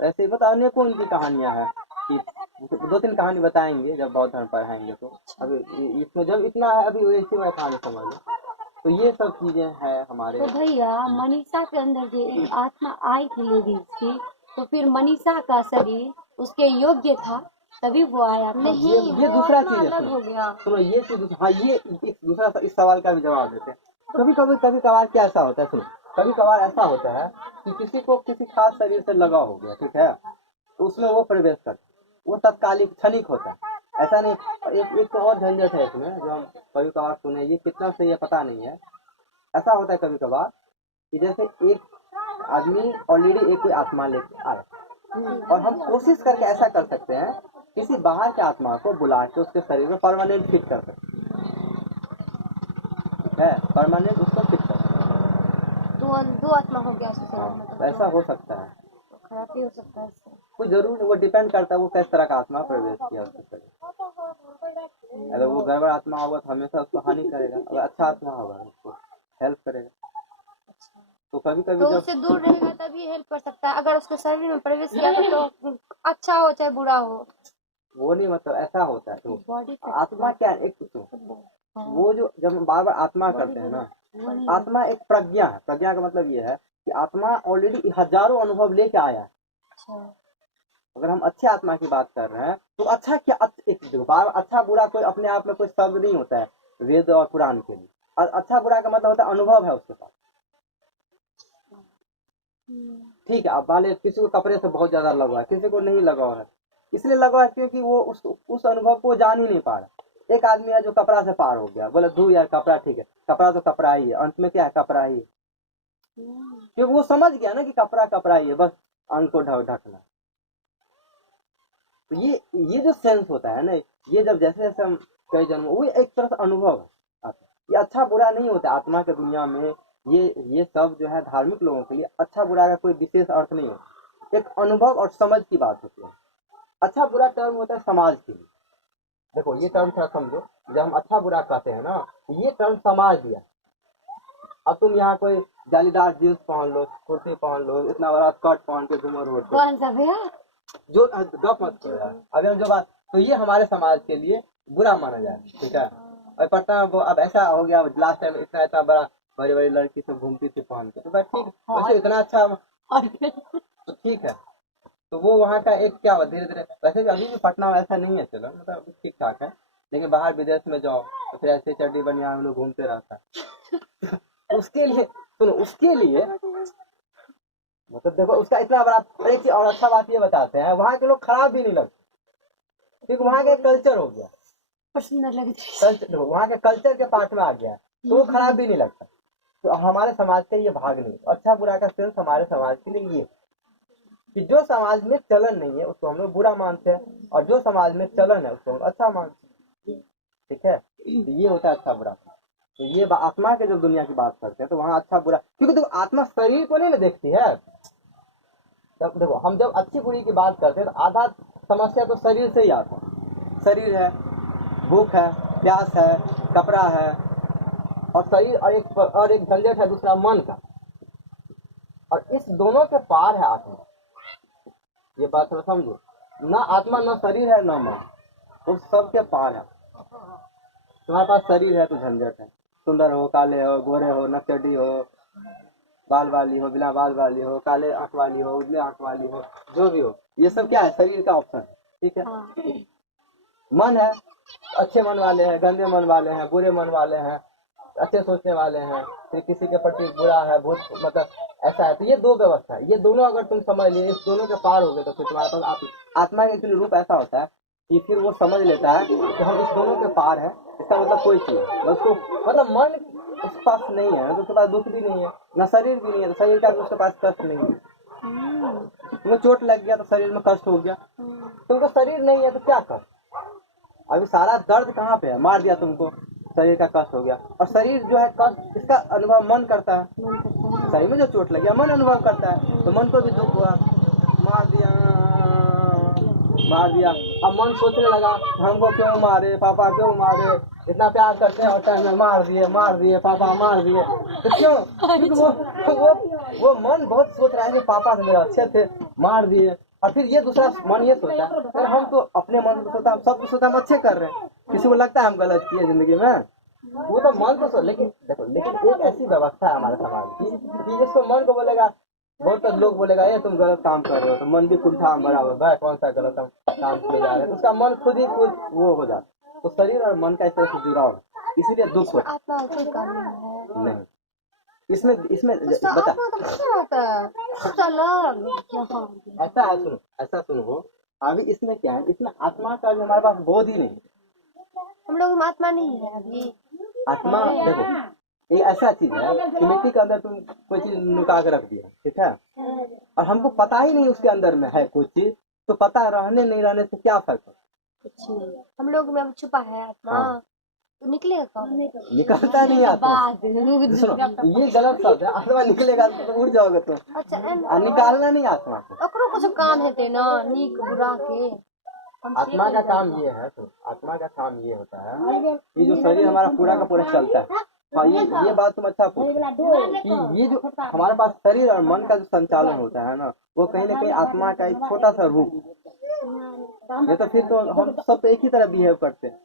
ऐसे ही बता, अनेकों उनकी कहानियां हैं कि 2-3 कहानी बताएंगे जब बौद्ध धर्म पढ़ाएंगे। तो अभी इसमें जब इतना है, अभी वैसे मैं कहानी समझ लो। तो ये सब चीजें हैं हमारे। तो भैया मनीषा के अंदर जो एक आत्मा आई थी लेडीज की, तो फिर मनीषा का शरीर उसके योग्य था तभी वो आया था। नहीं, ये वो दूसरा आत्मा चीज है। अलग हो गया। सुनो ये चीज, हाँ ये एक दूसरा इस सवाल का भी जवाब देते हैं। कभी कभार क्या ऐसा होता है, सुनो कभी कभार ऐसा होता है कि किसी को किसी खास शरीर से लगाव हो गया, ठीक है, तो उसमें वो प्रवेश करता है, वो तत्कालिक क्षणिक होता है, ऐसा नहीं। एक तो और झंझट है इसमें जो हम कभी कभार सुने, ये कितना सही है पता नहीं है। ऐसा होता है कभी कभार कि जैसे एक आदमी ऑलरेडी एक कोई आत्मा लेके आया और हम कोशिश करके ऐसा कर सकते हैं किसी बाहर के आत्मा को बुला के उसके शरीर में परमानेंट फिट कर सकते हैं, परमानेंट उसको फिट कर सकते दो आत्मा हो गया उसके शरीर में, हैं। ऐसा हो सकता है, तो खराब ही हो सकता है इससे। कोई जरूर वो डिपेंड करता है वो किस तरह का आत्मा प्रवेश किया उसके शरीर। अगर वो गड़बड़ आत्मा होगा तो हमेशा उसको हानि करेगा, अगर अच्छा आत्मा होगा उसको हेल्प करेगा। तो कभी कभी तो जब उससे दूर रहेगा तभी हेल्प कर सकता है, अगर उसके शरीर में प्रवेश किया तो अच्छा हो चाहे बुरा हो। वो नहीं, मतलब ऐसा होता है। तो बॉडी आत्मा क्या है, एक तो वो जो जब हम बार बार आत्मा करते हैं ना, आत्मा एक प्रज्ञा है। प्रज्ञा का मतलब ये है कि आत्मा ऑलरेडी हजारों अनुभव लेके आया है। अगर हम अच्छे आत्मा की बात कर रहे हैं तो अच्छा क्या, एक बार अच्छा बुरा कोई अपने आप में कोई शब्द नहीं होता है वेद और पुराण के लिए। अच्छा बुरा का मतलब होता है अनुभव है उसके पास, ठीक है। अब मान किसी को कपड़े से बहुत ज्यादा लगा है, किसी को नहीं लगा है, इसलिए लगा है क्योंकि वो उस अनुभव को जान ही नहीं पा रहा। एक आदमी है जो कपड़ा से पार हो गया, बोले धू यार कपड़ा ठीक है, कपड़ा तो कपड़ा ही है, अंत में क्या है कपड़ा ही है, क्योंकि वो समझ गया ना कि कपड़ा कपड़ा ही है, बस अंग को ढकना। तो ये जो सेंस होता है ना, ये जब जैसे जैसे हम कई जन्म, वो एक तरह से अनुभव है। ये अच्छा बुरा नहीं होता आत्मा के दुनिया में। ये सब जो है धार्मिक लोगों के लिए अच्छा बुरा का कोई विशेष अर्थ नहीं होता, एक अनुभव और समझ की बात होती है। अच्छा बुरा टर्म होता है समाज के लिए। देखो ये टर्म थोड़ा समझो, जब हम अच्छा बुरा कहते हैं ना, ये टर्म समाज दिया। अब तुम यहाँ कोई जालीदार जींस पहन लो, कुर्ती पहन लो, इतना बड़ा स्कर्ट पहन के घूमो रोड पे, कौन सा भैया जो गप मत करो यार। अभी हम जो बात, तो ये हमारे समाज के लिए बुरा माना जाए, ठीक है। और पटना में अब ऐसा हो गया, लास्ट टाइम इतना बड़ा बड़ी बड़ी लड़की से घूमती थी पहन के, तो बस ठीक है, वैसे इतना अच्छा तो ठीक है। तो वो वहाँ का एक क्या हुआ धीरे धीरे, वैसे भी अभी भी पटना में ऐसा नहीं है, चलो मतलब ठीक ठाक है, लेकिन बाहर विदेश में जाओ तो फिर ऐसे चड्डी बनिया हम लोग घूमते रहता है। उसके लिए सुनो, उसके लिए मतलब देखो उसका इतना बड़ा एक चीज और अच्छा बात ये बताते हैं, वहाँ के लोग खराब भी नहीं लगते, क्योंकि वहाँ का कल्चर हो गया, सुंदर लग कल्चर वहाँ के कल्चर के पार्ट में आ गया, तो वो खराब भी नहीं लगता। तो हमारे समाज का ये भाग नहीं, अच्छा बुरा का सेंस हमारे समाज के लिए ये कि जो समाज में चलन नहीं है उसको हम लोग बुरा मानते हैं, और जो समाज में चलन है उसको हम अच्छा मानते हैं, ठीक है। तो ये होता है अच्छा बुरा। तो ये आत्मा के जब दुनिया की बात करते हैं तो वहाँ अच्छा बुरा, क्योंकि देखो आत्मा शरीर को नहीं ना देखती है। जब देखो हम जब अच्छी बुरी की बात करते हैं तो आधा समस्या तो शरीर से ही आता है। शरीर है, भूख है, प्यास है, कपड़ा है, और शरीर और एक झंझट है दूसरा मन का, और इस दोनों के पार है आत्मा। ये बात थोड़ा समझो, ना आत्मा ना शरीर है ना मन, उस सबके पार है। तुम्हारे पास शरीर है तो झंझट है, सुंदर हो, काले हो, गोरे हो, नकचडी हो, बाल वाली हो, बिना बाल वाली हो, काले आंख वाली हो, उजले आंख वाली हो, जो भी हो, ये सब क्या है शरीर का ऑप्शन है, ठीक है। मन है, अच्छे मन वाले हैं, गंदे मन वाले हैं, बुरे मन वाले हैं, अच्छे सोचने वाले हैं, फिर किसी के प्रति बुरा है, भूत मतलब ऐसा है। तो ये दो व्यवस्था है, ये दोनों अगर तुम समझ लिए, इस दोनों के पार हो गए तो फिर तुम्हारे पास आत्मा का एक्चुअली रूप ऐसा होता है कि फिर वो समझ लेता है कि हम इस दोनों के पार है। इसका मतलब कोई चीज उसको मतलब मन उसके पास नहीं है तो उसके पास दुख भी नहीं है, ना शरीर भी नहीं है तो शरीर का भी उसके पास कष्ट नहीं है। तुम्हें चोट लग गया तो शरीर में कष्ट हो गया, तुमको शरीर नहीं है तो क्या कष्ट। अभी सारा दर्द कहाँ पे है, मार दिया तुमको, शरीर का कष्ट हो गया। और शरीर जो है कष्ट, इसका अनुभव मन करता है। शरीर में जो चोट लगी मन अनुभव करता है, तो मन को भी दुख हुआ, मार दिया। अब मन सोचने लगा हमको क्यों मारे, पापा क्यों मारे, इतना प्यार करते हैं और टाइम में मार दिए पापा मार दिए। तो क्यों, क्योंकि वो मन बहुत सोच रहा है कि पापा तो मेरे अच्छे थे, मार दिए। और फिर ये दूसरा मन ये सोचता है यार हम तो अपने मन को सोचता, हम सब कुछ सोचता हम अच्छे कर रहे हैं, किसी को लगता है हम गलत किए जिंदगी में, वो तो मन तो लेकिन देखो, लेकिन एक ऐसी व्यवस्था है हमारे समाज की कि जिसको मन को बोलेगा बहुत लोग बोलेगा ये तुम गलत काम कर रहे हो, तो मन भी कुंठा भरा हुआ है, कौन सा गलत काम किए जा रहे हैं, तो उसका मन खुद ही खुद वो हो जाता। तो शरीर और मन का इस तरह से जुड़ाव, इसीलिए दुख होता आत्मा कोई काम नहीं है। नहीं। इसमें इसमें तो बता, आत्मा तो कैसे होता है? तो अलग यहाँ ऐसा है, सुनो ऐसा सुनो, अभी इसमें क्या है, इसमें आत्मा का जो हमारे पास बोध ही नहीं। हम लोग में आत्मा नहीं है अभी। आत्मा देखो ये ऐसा चीज है कि मिट्टी के अंदर तुम कोई चीज नुका के रख दिया, ठीक है, और हमको पता ही नहीं उसके अंदर में है कुछ चीज, तो पता रहने नहीं रहने से क्या फर्क है? कुछ नहीं, हम लोग में अब छुपा है आत्मा। हाँ। तो निकलेगा कब? निकलता नहीं आत्मा। सुनो ये गलत शब्द है, आत्मा निकलेगा तो उड़ जाओगे तुम। अच्छा और निकालना नहीं आत्मा को। ओकरो कुछ काम है ना, नीक बुरा के। आत्मा का काम ये है, तो आत्मा का काम ये होता है कि जो शरीर हमारा पूरा का पूरा चलता है। हाँ ये बात तुम अच्छा पूछो कि ये जो हमारे पास शरीर और मन का जो संचालन होता है ना, वो कहीं ना कहीं आत्मा का एक छोटा सा रूप। ये तो फिर तो हम सब तो एक ही तरह बिहेव करते हैं।